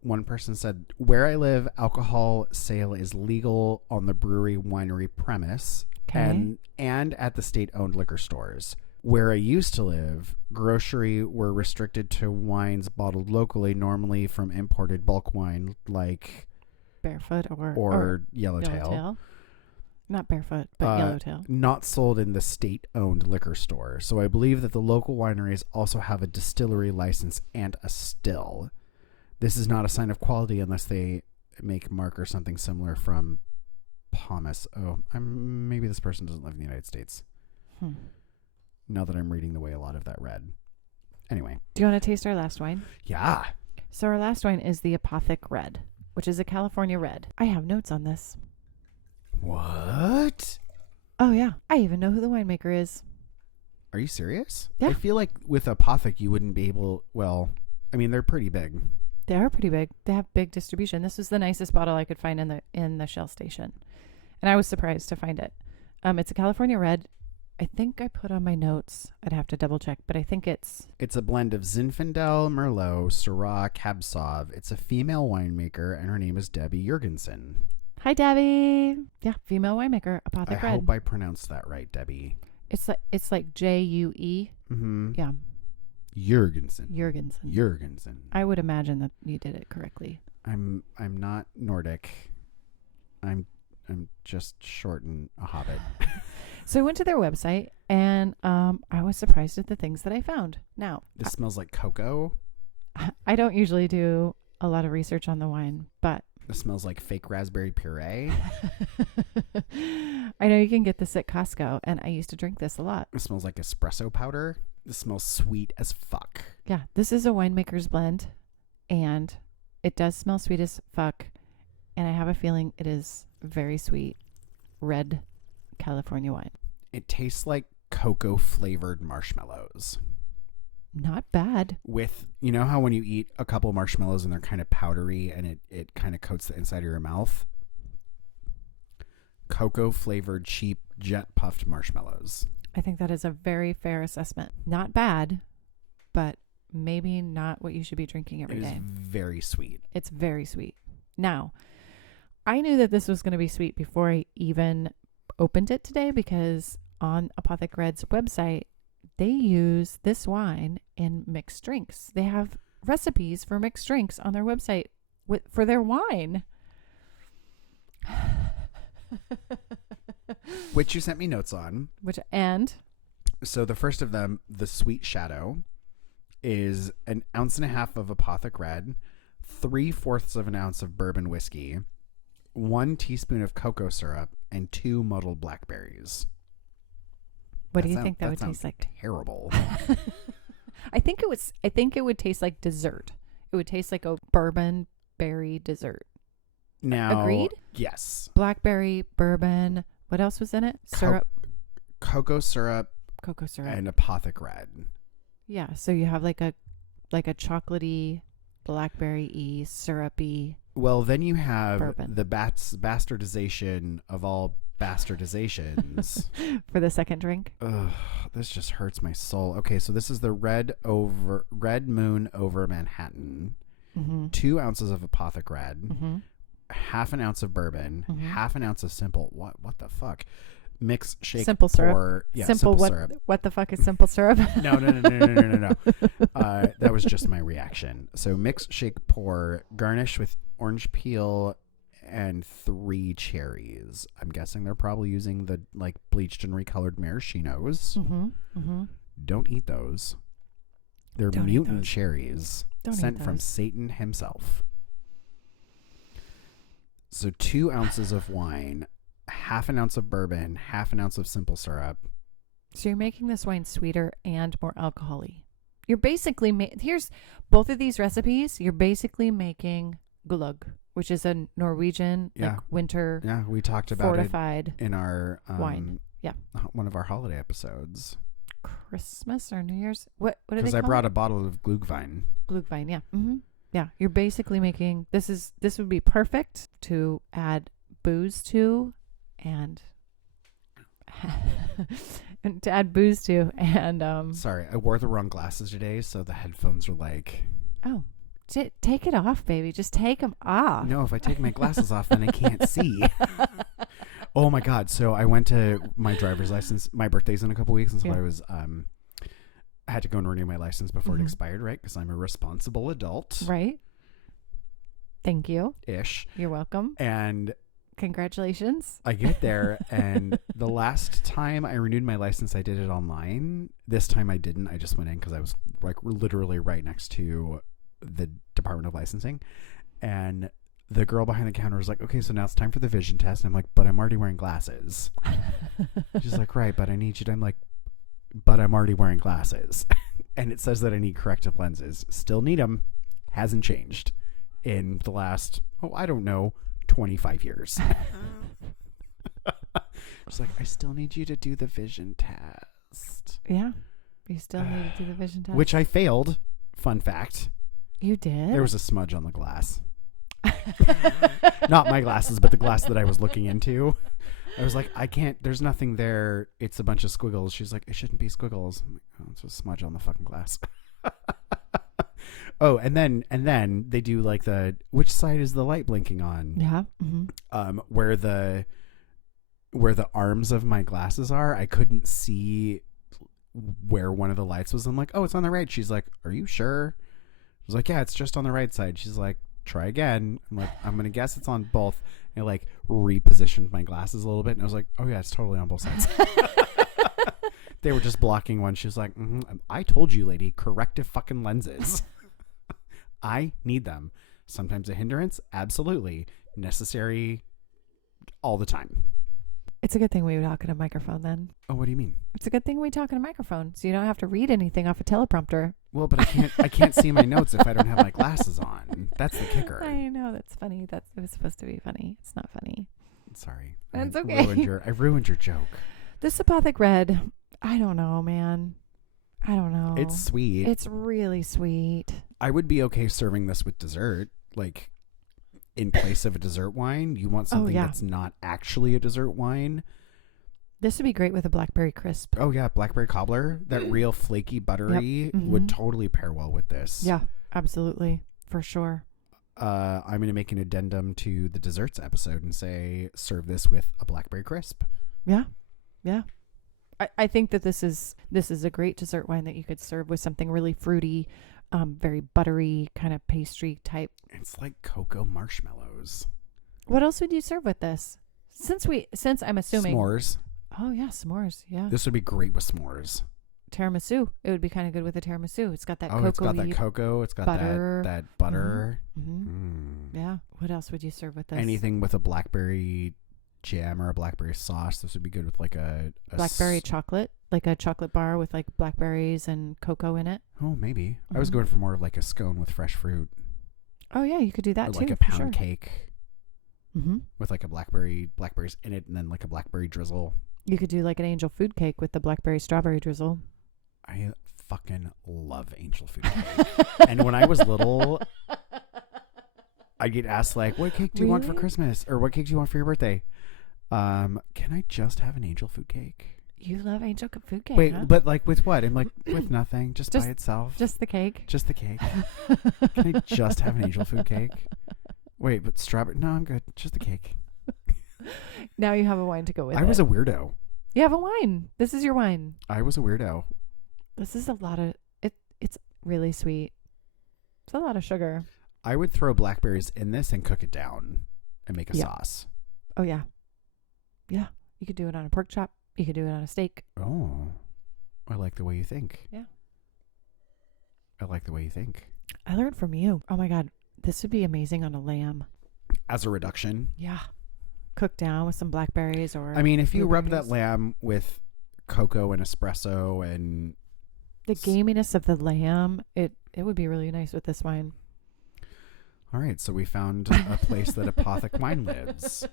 one person said, where I live, alcohol sale is legal on the brewery winery premise. Okay. And at the state-owned liquor stores. Where I used to live, grocery were restricted to wines bottled locally, normally from imported bulk wine like Barefoot or Yellowtail. Not Barefoot, but Yellowtail. Not sold in the state-owned liquor store. So I believe that the local wineries also have a distillery license and a still. This is not a sign of quality unless they make mark or something similar from Pomace. Oh, maybe this person doesn't live in the United States. Now that I'm reading the way a lot of that read. Anyway. Do you want to taste our last wine? Yeah. So our last wine is the Apothic Red, which is a California red. I have notes on this. What? Oh, yeah. I even know who the winemaker is. Are you serious? Yeah. I feel like with Apothic, you wouldn't be able... Well, I mean, they're pretty big. They are pretty big. They have big distribution. This was the nicest bottle I could find in the Shell station. And I was surprised to find it. It's a California red. I think I put on my notes. I'd have to double check, but I think it's a blend of Zinfandel, Merlot, Syrah, Cab Sauv. It's a female winemaker, and her name is Debbie Jurgensen. Hi, Debbie. Yeah, female winemaker, Apothic I Red. hope I pronounced that right, Debbie. It's like Jue. Mm-hmm. Yeah. Jurgensen. I would imagine that you did it correctly. I'm not Nordic. I'm just short and a hobbit. So I went to their website and I was surprised at the things that I found. Now, This smells like cocoa. I don't usually do a lot of research on the wine, but This smells like fake raspberry puree. I know you can get this at Costco, and I used to drink this a lot. It smells like espresso powder. This smells sweet as fuck. Yeah, this is a winemaker's blend, and it does smell sweet as fuck, and I have a feeling it is very sweet red California wine. It tastes like cocoa flavored marshmallows. Not bad. With, you know how when you eat a couple marshmallows and they're kind of powdery and it kind of coats the inside of your mouth? Cocoa flavored cheap jet puffed marshmallows. I think that is a very fair assessment. Not bad, but maybe not what you should be drinking every day. It is very sweet. It's very sweet. Now, I knew that this was going to be sweet before I even opened it today, because on Apothic Red's website, they use this wine in mixed drinks. They have recipes for mixed drinks on their website for their wine. Which you sent me notes on. So the first of them, the Sweet Shadow, is 1.5 ounces of Apothic Red, 3/4 of an ounce of bourbon whiskey, 1 teaspoon of cocoa syrup, and 2 muddled blackberries. What do you think that would taste like? Terrible. I think it would taste like dessert. It would taste like a bourbon berry dessert. Now, agreed? Yes. Blackberry, bourbon. What else was in it? Syrup. Cocoa syrup. And Apothic Red. Yeah. So you have like a chocolatey, blackberry-y, syrupy. Well, then you have bourbon. The bastardization of all bastardizations. For the second drink. Ugh, this just hurts my soul. Okay, so this is the Red Moon over Manhattan. Mm-hmm. 2 ounces of Apothic Red. Mm-hmm. 1/2 ounce of bourbon. Mm-hmm. 1/2 ounce of simple. What the fuck? Mix, shake, simple pour. Syrup. Yeah, simple syrup. What the fuck is simple syrup? No. That was just my reaction. So mix, shake, pour. Garnish with orange peel and 3 cherries. I'm guessing they're probably using the bleached and recolored maraschinos. Mm-hmm. Mm-hmm. Don't eat those. They're mutant cherries sent from Satan himself. So 2 ounces of wine, 1/2 ounce of bourbon, 1/2 ounce of simple syrup. So you're making this wine sweeter and more alcohol-y. You're basically here's both of these recipes. You're basically making glug, which is a Norwegian winter. Yeah, we talked about fortified it in our wine. Yeah, one of our holiday episodes. Christmas or New Year's? What do they call it? Because I brought a bottle of Glühwein. Glühwein, yeah. Mm-hmm. Yeah, you're basically making this would be perfect to add booze to and to add booze to and Sorry, I wore the wrong glasses today, so the headphones are like, oh, take it off, baby. Just take them off. No, if I take my glasses off, then I can't see. Oh my God. So I went to my driver's license. My birthday's in a couple weeks, and so I had to go and renew my license before it expired, right? Because I'm a responsible adult. Right. Thank you. Ish. You're welcome. And congratulations. I get there, and the last time I renewed my license, I did it online. This time I didn't. I just went in because I was literally right next to the Department of Licensing. And the girl behind the counter was like, okay, so now it's time for the vision test. And I'm like, but I'm already wearing glasses. She's like, right, but I need you to. I'm like, but I'm already wearing glasses. And it says that I need corrective lenses. Still need them. Hasn't changed in the last, 25 years. She's like, I still need you to do the vision test. Yeah. You still need to do the vision test. Which I failed. Fun fact. You did? There was a smudge on the glass. Not my glasses, but the glass that I was looking into. I was like, I can't, there's nothing there. It's a bunch of squiggles. She's like, it shouldn't be squiggles. I'm like, oh, it's a smudge on the fucking glass. Oh, and then they do which side is the light blinking on? Yeah. Mm-hmm. Where the where the arms of my glasses are, I couldn't see where one of the lights was. I'm like, oh, it's on the right. She's like, are you sure? I was like, yeah, it's just on the right side. She's like, try again. I'm like, I'm going to guess it's on both. And I like repositioned my glasses a little bit. And I was like, oh yeah, it's totally on both sides. They were just blocking one. She was like, I told you, lady, corrective fucking lenses. I need them. Sometimes a hindrance. Absolutely. Necessary all the time. It's a good thing we talk in a microphone then. Oh, what do you mean? It's a good thing we talk in a microphone, so you don't have to read anything off a teleprompter. Well, but I can't see my notes if I don't have my glasses on. That's the kicker. I know, that's funny. It was supposed to be funny. It's not funny. Sorry. That's I okay. I ruined your joke. This Apothic Red, I don't know, man. I don't know. It's sweet. It's really sweet. I would be okay serving this with dessert, like in place of a dessert wine. You want something that's not actually a dessert wine. This would be great with a blackberry crisp. Oh yeah, blackberry cobbler. That real flaky buttery would totally pair well with this. Yeah, absolutely. For sure. I'm going to make an addendum to the desserts episode and say serve this with a blackberry crisp. Yeah. Yeah. I think that this is a great dessert wine that you could serve with something really fruity, very buttery, kind of pastry type. It's like cocoa marshmallows. What else would you serve with this? Since I'm assuming s'mores. Oh yeah, s'mores. Yeah. This would be great with s'mores. Tiramisu. It would be kind of good with a tiramisu. It's got that cocoa. It's got that cocoa. It's got butter. that butter. Yeah. What else would you serve with this? Anything with a blackberry jam or a blackberry sauce. This would be good with like a blackberry chocolate, like a chocolate bar with like blackberries and cocoa in it. Oh, maybe. I was going for more of like a scone with fresh fruit. Oh yeah, you could do that or too. Like a pound cake with like a blackberries in it, and then like a blackberry drizzle. You could do like an angel food cake with the blackberry strawberry drizzle. I fucking love angel food cake. And when I was little, I get asked like, what cake do you want for Christmas? Or what cake do you want for your birthday? Can I just have an angel food cake? You love angel food cake. Wait, huh? but like with what? I'm like, with nothing, just by itself. Just the cake? Just the cake. Can I just have an angel food cake? Wait, but strawberry? No, I'm good. Just the cake. Now you have a wine to go with it. I was a weirdo. You have a wine. This is your wine. I was a weirdo. This is a lot of it's really sweet. It's a lot of sugar. I would throw blackberries in this and cook it down and make a sauce. Oh yeah. Yeah. You could do it on a pork chop. You could do it on a steak. Oh. I like the way you think. Yeah. I like the way you think. I learned from you. Oh my God. This would be amazing on a lamb. As a reduction? Yeah. Cooked down with some blackberries or... I mean, if you rub that lamb with cocoa and espresso and... The gaminess of the lamb, it would be really nice with this wine. All right, so we found a place that Apothic Wine lives.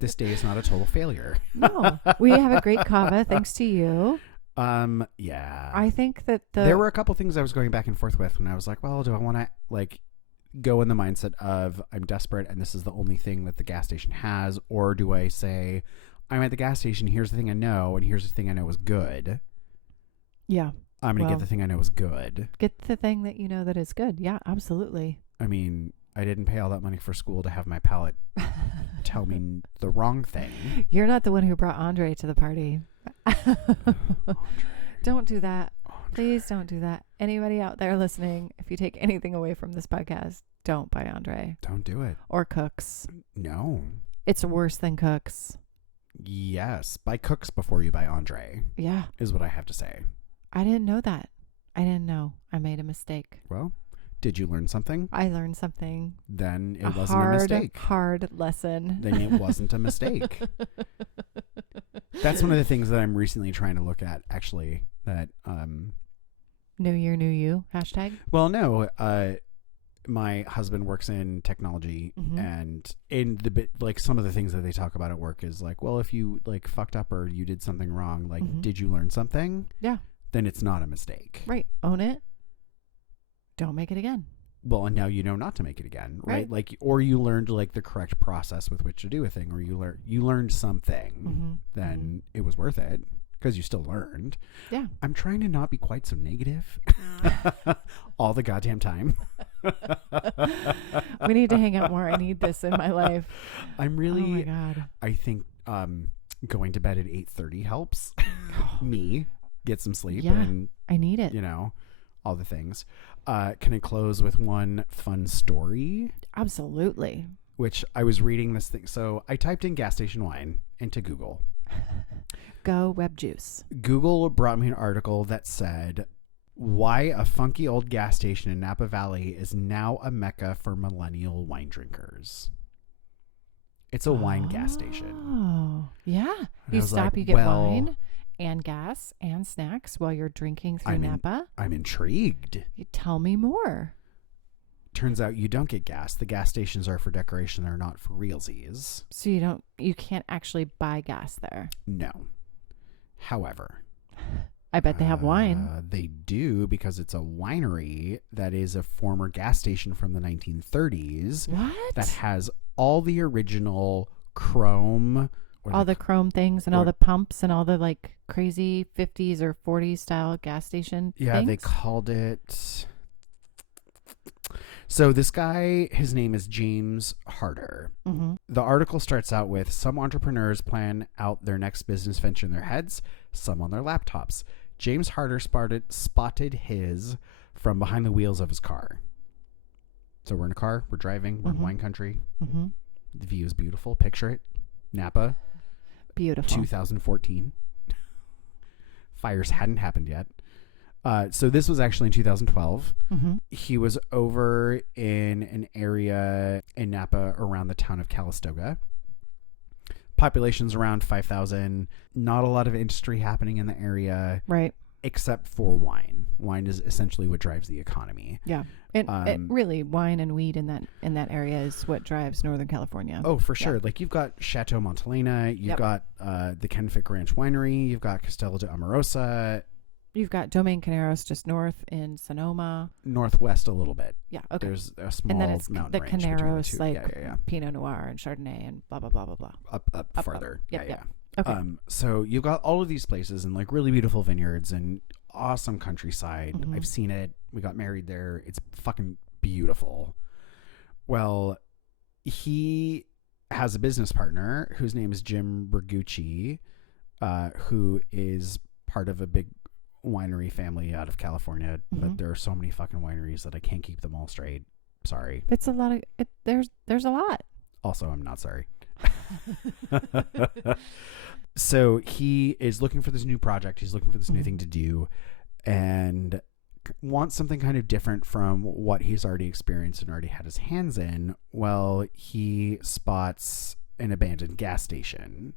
This day is not a total failure. No. We have a great cava thanks to you. Yeah. I think that there were a couple things I was going back and forth with, and I was like, well, do I want to like go in the mindset of I'm desperate and this is the only thing that the gas station has, or do I say I'm at the gas station, here's the thing I know, and here's the thing I know is good. Yeah. I'm going to get the thing I know is good. Get the thing that you know that is good. Yeah, absolutely. I mean, I didn't pay all that money for school to have my palate tell me the wrong thing. You're not the one who brought Andre to the party. Don't do that. Please don't do that. Anybody out there listening, if you take anything away from this podcast, don't buy Andre. Don't do it. Or Cooks. No. It's worse than Cooks. Yes. Buy Cooks before you buy Andre. Yeah. Is what I have to say. I didn't know that. I didn't know. I made a mistake. Well, did you learn something? I learned something. Then it wasn't a mistake. Hard lesson. Then it wasn't a mistake. That's one of the things that I'm recently trying to look at, actually. That New Year, New You hashtag. Well, no. My husband works in technology, and in the bit, like some of the things that they talk about at work is like, well, if you like fucked up or you did something wrong, like, did you learn something? Yeah. Then it's not a mistake. Right. Own it. Don't make it again. Well, and now you know not to make it again, right? Like, or you learned like the correct process with which to do a thing, or you learned something, then it was worth it because you still learned. Yeah. I'm trying to not be quite so negative all the goddamn time. We need to hang out more. I need this in my life. I'm really. Oh my God. I think going to bed at 8:30 helps me get some sleep. Yeah, and I need it. you know, all the things. Can I close with one fun story? Absolutely. Which I was reading this thing. So I typed in gas station wine into Google. Go Web Juice. Google brought me an article that said why a funky old gas station in Napa Valley is now a mecca for millennial wine drinkers. It's a wine gas station. Oh, yeah. And I You was stop, like, you get well, wine and gas and snacks while you're drinking through Napa. I'm intrigued. You tell me more. Turns out you don't get gas. The gas stations are for decoration. They're not for realsies. So you can't actually buy gas there. No. However, I bet they have wine. They do, because it's a winery that is a former gas station from the 1930s. What? That has all the original chrome. All the chrome things and all the pumps and all the like crazy 50s or 40s style gas station things? They called it... So this guy, his name is James Harder. Mm-hmm. The article starts out with, some entrepreneurs plan out their next business venture in their heads, some on their laptops. James Harder spotted his from behind the wheels of his car. So we're in a car, we're driving, we're in wine country. Mm-hmm. The view is beautiful. Picture it. Napa. Beautiful. 2014. Fires hadn't happened yet. So this was actually in 2012. Mm-hmm. He was over in an area in Napa around the town of Calistoga. Population's around 5,000. Not a lot of industry happening in the area. Right. Except for wine. Wine is essentially what drives the economy. Yeah. It really, wine and weed in that area is what drives Northern California. Oh, for sure. Like you've got Chateau Montelena. You've got the Kenfick Ranch Winery. You've got Castello de Amorosa. You've got Domaine Caneros just north in Sonoma. Northwest a little bit. Yeah, okay. There's a small and then it's mountain the range between the Caneros, two. like Pinot Noir and Chardonnay and blah, blah, blah, blah, blah. Up farther. Yep. Okay. So you've got all of these places and like really beautiful vineyards and awesome countryside. Mm-hmm. I've seen it. We got married there. It's fucking beautiful. Well, he has a business partner whose name is Jim Bergucci, who is part of a big winery family out of California, but there are so many fucking wineries that I can't keep them all straight. Sorry. It's a lot of there's a lot. Also, I'm not sorry. So he is looking for this new project. He's looking for this new thing to do and wants something kind of different from what he's already experienced and already had his hands in. Well, he spots an abandoned gas station.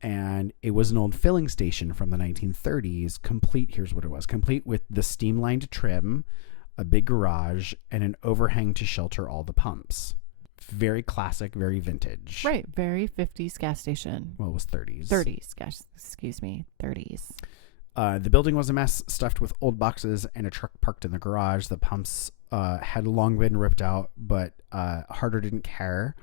And it was an old filling station from the 1930s, complete, here's what it was, complete with the steam-lined trim, a big garage, and an overhang to shelter all the pumps. Very classic, very vintage. Right, very 50s gas station. Well, it was 30s. 30s, gosh, excuse me, 30s. The building was a mess, stuffed with old boxes and a truck parked in the garage. The pumps had long been ripped out, but Harder didn't care.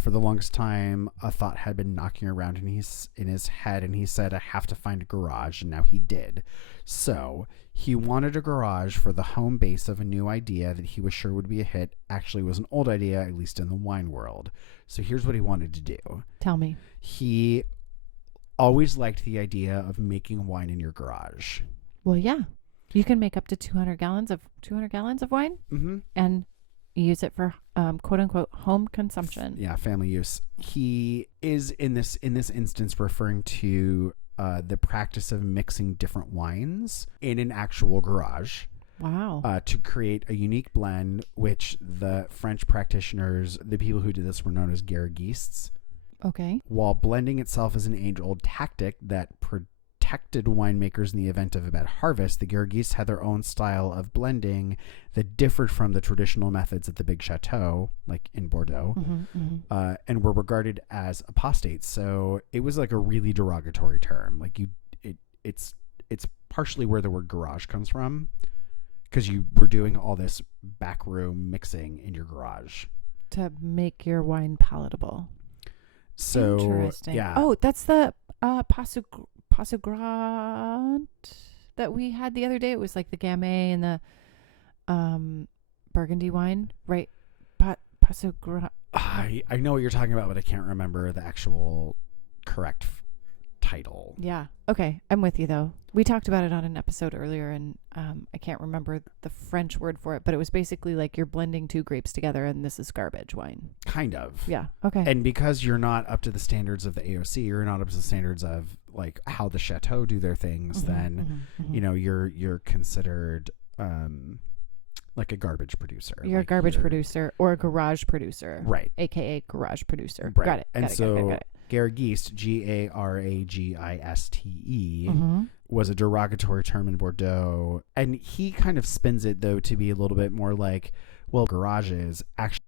For the longest time, a thought had been knocking around in his head, and he said, I have to find a garage, and now he did. So he wanted a garage for the home base of a new idea that he was sure would be a hit. Actually, was an old idea, at least in the wine world. So here's what he wanted to do. Tell me. He always liked the idea of making wine in your garage. Well, yeah. You can make up to 200 gallons of wine and use it for quote unquote home consumption. Yeah, family use. He is in this instance referring to the practice of mixing different wines in an actual garage. Wow. To create a unique blend, which the French practitioners, the people who did this, were known as garagistes. Okay. While blending itself is an age-old tactic that protected winemakers in the event of a bad harvest, the garagistes had their own style of blending that differed from the traditional methods at the big chateau, like in Bordeaux, and were regarded as apostates. So it was like a really derogatory term. Like it's partially where the word garage comes from, because you were doing all this backroom mixing in your garage to make your wine palatable. So interesting. Yeah. Oh, that's the Passagrant that we had the other day. It was like the Gamay and the Burgundy wine, right? Passagrant. I know what you're talking about, but I can't remember the actual correct title. Yeah. Okay. I'm with you though. We talked about it on an episode earlier, and I can't remember the French word for it, but it was basically like you're blending two grapes together and this is garbage wine. Kind of. Yeah. Okay. And because you're not up to the standards of the AOC, you're not up to the standards of like how the chateau do their things, then you know you're considered like a garbage producer. You're a garbage producer or a garage producer. Right. AKA garage producer. Right. Got it. And got it, so got it. Garagiste, Garagiste, was a derogatory term in Bordeaux. And he kind of spins it, though, to be a little bit more like, well, garages actually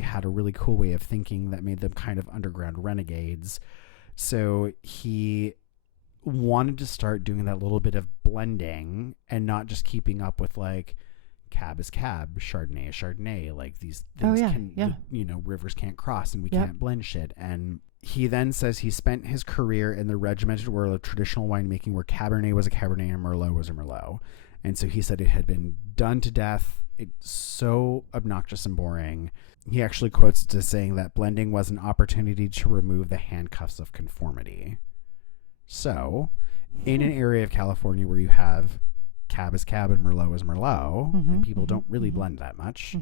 had a really cool way of thinking that made them kind of underground renegades. So he wanted to start doing that little bit of blending and not just keeping up with like cab is cab, Chardonnay is Chardonnay, like these things rivers can't cross and we can't blend shit. And he then says he spent his career in the regimented world of traditional winemaking where Cabernet was a Cabernet and Merlot was a Merlot. And so he said it had been done to death. It's so obnoxious and boring. He actually quotes it as saying that blending was an opportunity to remove the handcuffs of conformity. So in an area of California where you have cab is cab and Merlot is Merlot, and people don't really blend that much,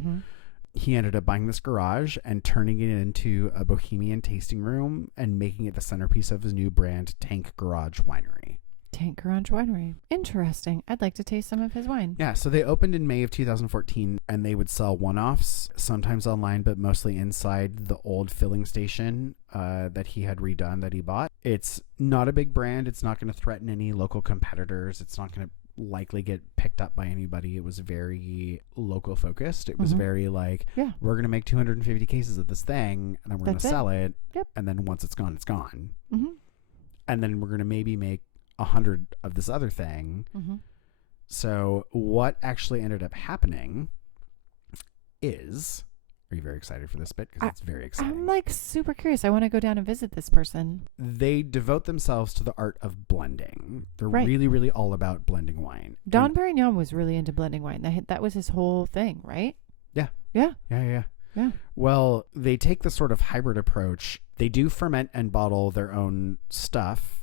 he ended up buying this garage and turning it into a bohemian tasting room and making it the centerpiece of his new brand, Tank Garage Winery. Tank Garage Winery. Interesting. I'd like to taste some of his wine. Yeah, so they opened in May of 2014, and they would sell one-offs, sometimes online, but mostly inside the old filling station that he had redone, that he bought. It's not a big brand. It's not going to threaten any local competitors. It's not going to likely get picked up by anybody. It was very local focused. It was very like, we're going to make 250 cases of this thing, and then we're going to sell it. Yep. And then once it's gone, it's gone. And then we're going to maybe make 100 of this other thing. So what actually ended up happening is, are you very excited for this bit? Because it's very exciting. I'm like super curious. I want to go down and visit this person. They devote themselves to the art of blending. They're really, really all about blending wine. Don Perignon was really into blending wine. That was his whole thing, right? Yeah. Yeah. Yeah. Well, they take the sort of hybrid approach. They do ferment and bottle their own stuff,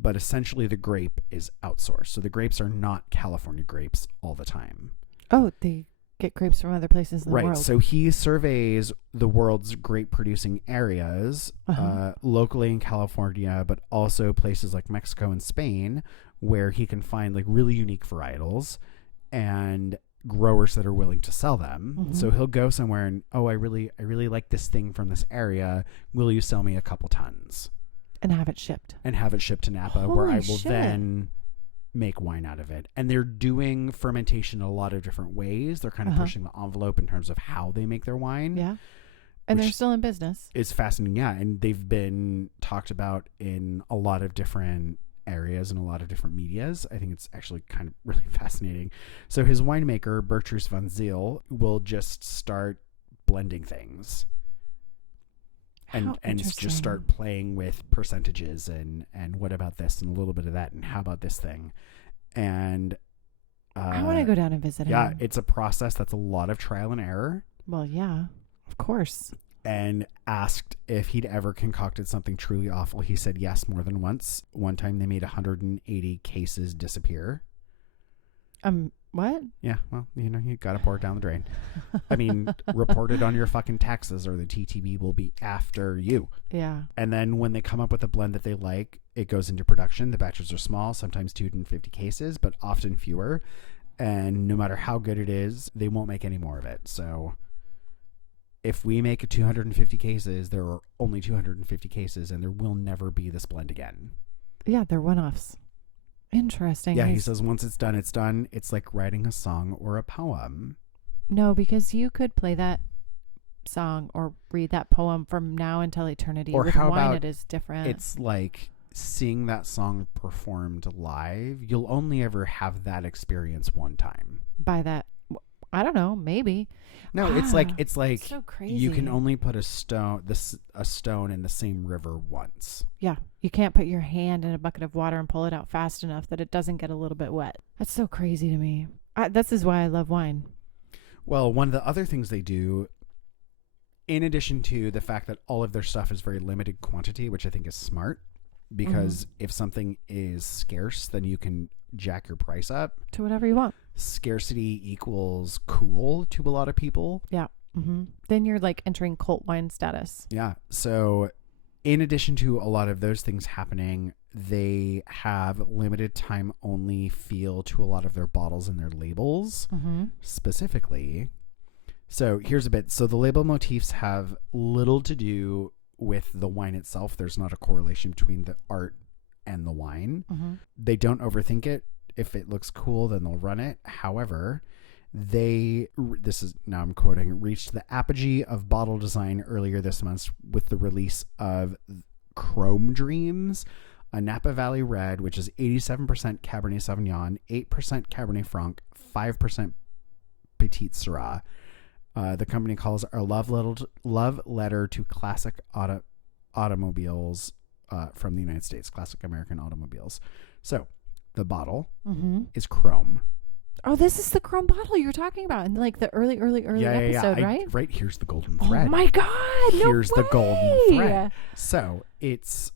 but essentially the grape is outsourced. So the grapes are not California grapes all the time. Oh, they get grapes from other places in the world. So he surveys the world's grape producing areas, locally in California, but also places like Mexico and Spain, where he can find like really unique varietals and growers that are willing to sell them. So he'll go somewhere and, I really like this thing from this area. Will you sell me a couple tons? And have it shipped. To Napa, where I will then make wine out of it. And they're doing fermentation in a lot of different ways. They're kind of pushing the envelope in terms of how they make their wine. Yeah. And they're still in business. It's fascinating. Yeah. And they've been talked about in a lot of different areas and a lot of different medias. I think it's actually kind of really fascinating. So his winemaker, Bertrus van Zyl, will just start blending things. And just start playing with percentages and what about this and a little bit of that and how about this thing. And I want to go down and visit him. Yeah, it's a process that's a lot of trial and error. Well, yeah, of course. And asked if he'd ever concocted something truly awful. He said yes more than once. One time they made 180 cases disappear. What? Yeah, well, you got to pour it down the drain. I mean, report it on your fucking taxes or the TTB will be after you. Yeah. And then when they come up with a blend that they like, it goes into production. The batches are small, sometimes 250 cases, but often fewer. And no matter how good it is, they won't make any more of it. So if we make 250 cases, there are only 250 cases and there will never be this blend again. Yeah, they're one-offs. Interesting. Yeah, he says once it's done, it's done. It's like writing a song or a poem. No, because you could play that song or read that poem from now until eternity. Or with how wine, about it is different. It's like seeing that song performed live. You'll only ever have that experience one time. By that, I don't know, maybe. No, it's like so crazy. You can only put a stone in the same river once. Yeah, you can't put your hand in a bucket of water and pull it out fast enough that it doesn't get a little bit wet. That's so crazy to me. This is why I love wine. Well, one of the other things they do in addition to the fact that all of their stuff is very limited quantity, which I think is smart, because if something is scarce, then you can jack your price up to whatever you want. Scarcity equals cool to a lot of people. Yeah. Then you're like entering cult wine status. Yeah. So in addition to a lot of those things happening, they have limited time only feel to a lot of their bottles and their labels specifically. So here's a bit. So the label motifs have little to do with the wine itself. There's not a correlation between the art and the wine. They don't overthink it. If it looks cool, then they'll run it. However, this is, now I'm quoting, reached the apogee of bottle design earlier this month with the release of Chrome Dreams, a Napa Valley Red, which is 87% Cabernet Sauvignon, 8% Cabernet Franc, 5% Petite Syrah. The company calls our love letter to classic automobiles from the United States, classic American automobiles. So the bottle is chrome. Oh, this is the chrome bottle you're talking about in like the early episode, right? Right. Here's the golden thread. Oh my God. Here's the golden thread. So it's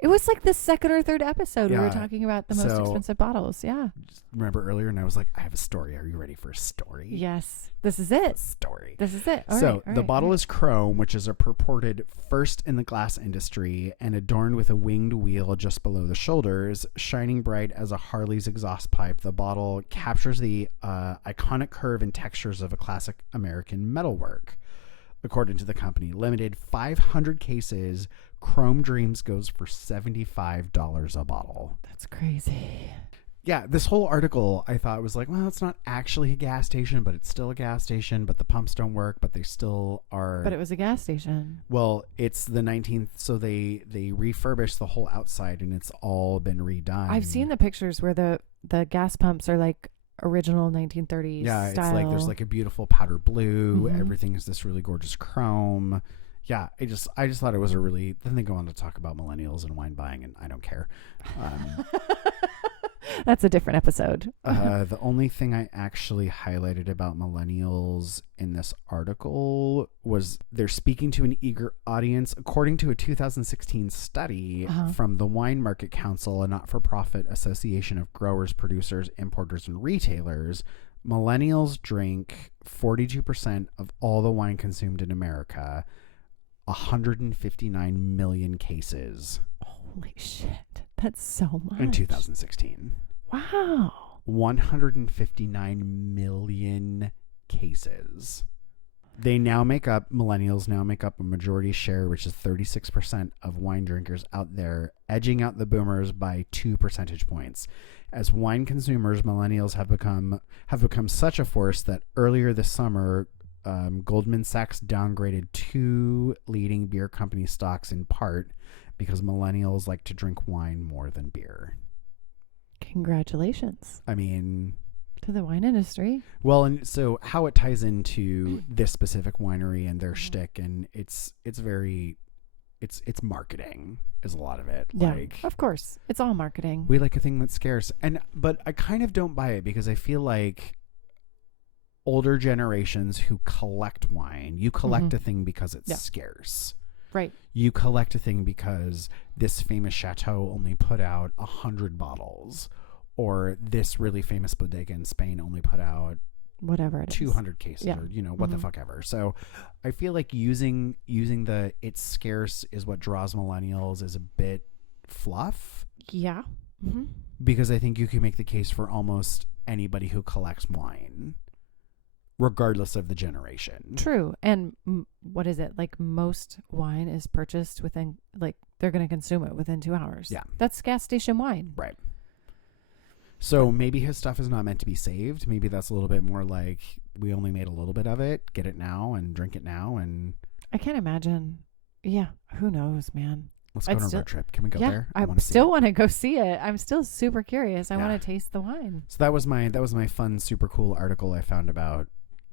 it was like the second or third episode we were talking about the most expensive bottles. Yeah. Remember earlier, and I was like, I have a story. Are you ready for a story? Yes. This is it. Story. This is it. The bottle is chrome, which is a purported first in the glass industry, and adorned with a winged wheel just below the shoulders, shining bright as a Harley's exhaust pipe. The bottle captures the iconic curve and textures of a classic American metalwork. According to the company, limited 500 cases. Chrome Dreams goes for $75 a bottle. That's crazy. Yeah, this whole article I thought was like, well, it's not actually a gas station, but it's still a gas station, but the pumps don't work, but they still are. But it was a gas station. Well, it's the 19th, so they refurbished the whole outside and it's all been redone. I've seen the pictures where the gas pumps are like original 1930s yeah, style. It's like there's like a beautiful powder blue. Everything is this really gorgeous chrome. Yeah, I just thought it was a really. Then they go on to talk about millennials and wine buying, and I don't care. That's a different episode. The only thing I actually highlighted about millennials in this article was they're speaking to an eager audience. According to a 2016 study from the Wine Market Council, a not-for-profit association of growers, producers, importers, and retailers, millennials drink 42% of all the wine consumed in America, 159 million cases. Holy shit. That's so much. In 2016. Wow. 159 million cases. Millennials now make up a majority share, which is 36% of wine drinkers out there, edging out the boomers by 2 percentage points. As wine consumers, millennials have become such a force that earlier this summer, Goldman Sachs downgraded 2 leading beer company stocks in part because millennials like to drink wine more than beer. Congratulations. I mean, to the wine industry. Well, and so how it ties into this specific winery and their shtick, and it's marketing is a lot of it. Yeah, like, of course. It's all marketing. We like a thing that's scarce. But I kind of don't buy it because I feel like older generations who collect wine, you collect a thing because it's scarce. Right. You collect a thing because this famous chateau only put out 100 bottles, or this really famous bodega in Spain only put out whatever it 200 cases, or what the fuck ever. So I feel like using the it's scarce is what draws millennials is a bit fluff. Yeah. Because I think you can make the case for almost anybody who collects wine, regardless of the generation. True. And what is it? Like most wine is purchased within, like they're going to consume it within 2 hours. Yeah. That's gas station wine. Right. So maybe his stuff is not meant to be saved. Maybe that's a little bit more like we only made a little bit of it. Get it now and drink it now. And I can't imagine. Yeah. Who knows, man? Let's go on a road trip. Can we go there? I still want to go see it. I'm still super curious. I want to taste the wine. So that was my fun, super cool article I found about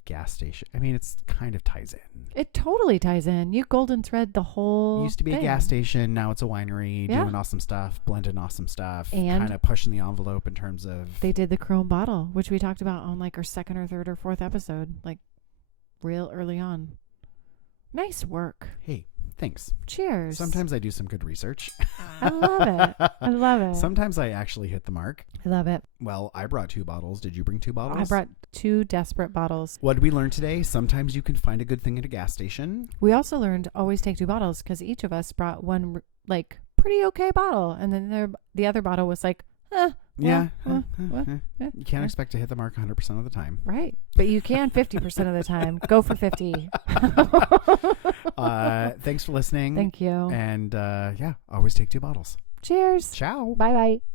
gas station. I mean, it's kind of ties in. It totally ties in. You golden thread the whole Used to be thing. a gas station. Now it's a winery doing awesome stuff, blending awesome stuff, and kind of pushing the envelope in terms of. They did the chrome bottle, which we talked about on like our second or third or fourth episode, like real early on. Nice work. Hey, thanks. Cheers. Sometimes I do some good research. I love it. I love it. Sometimes I actually hit the mark. I love it. Well, I brought 2 bottles. Did you bring 2 bottles? I brought 2 desperate bottles. What did we learn today? Sometimes you can find a good thing at a gas station. We also learned always take 2 bottles because each of us brought one like pretty okay bottle, and then the other bottle was like, Yeah. You You can't expect to hit the mark 100% of the time. Right. But you can 50% of the time. Go for 50. Thanks for listening. Thank you. And always take 2 bottles. Cheers. Ciao. Bye-bye.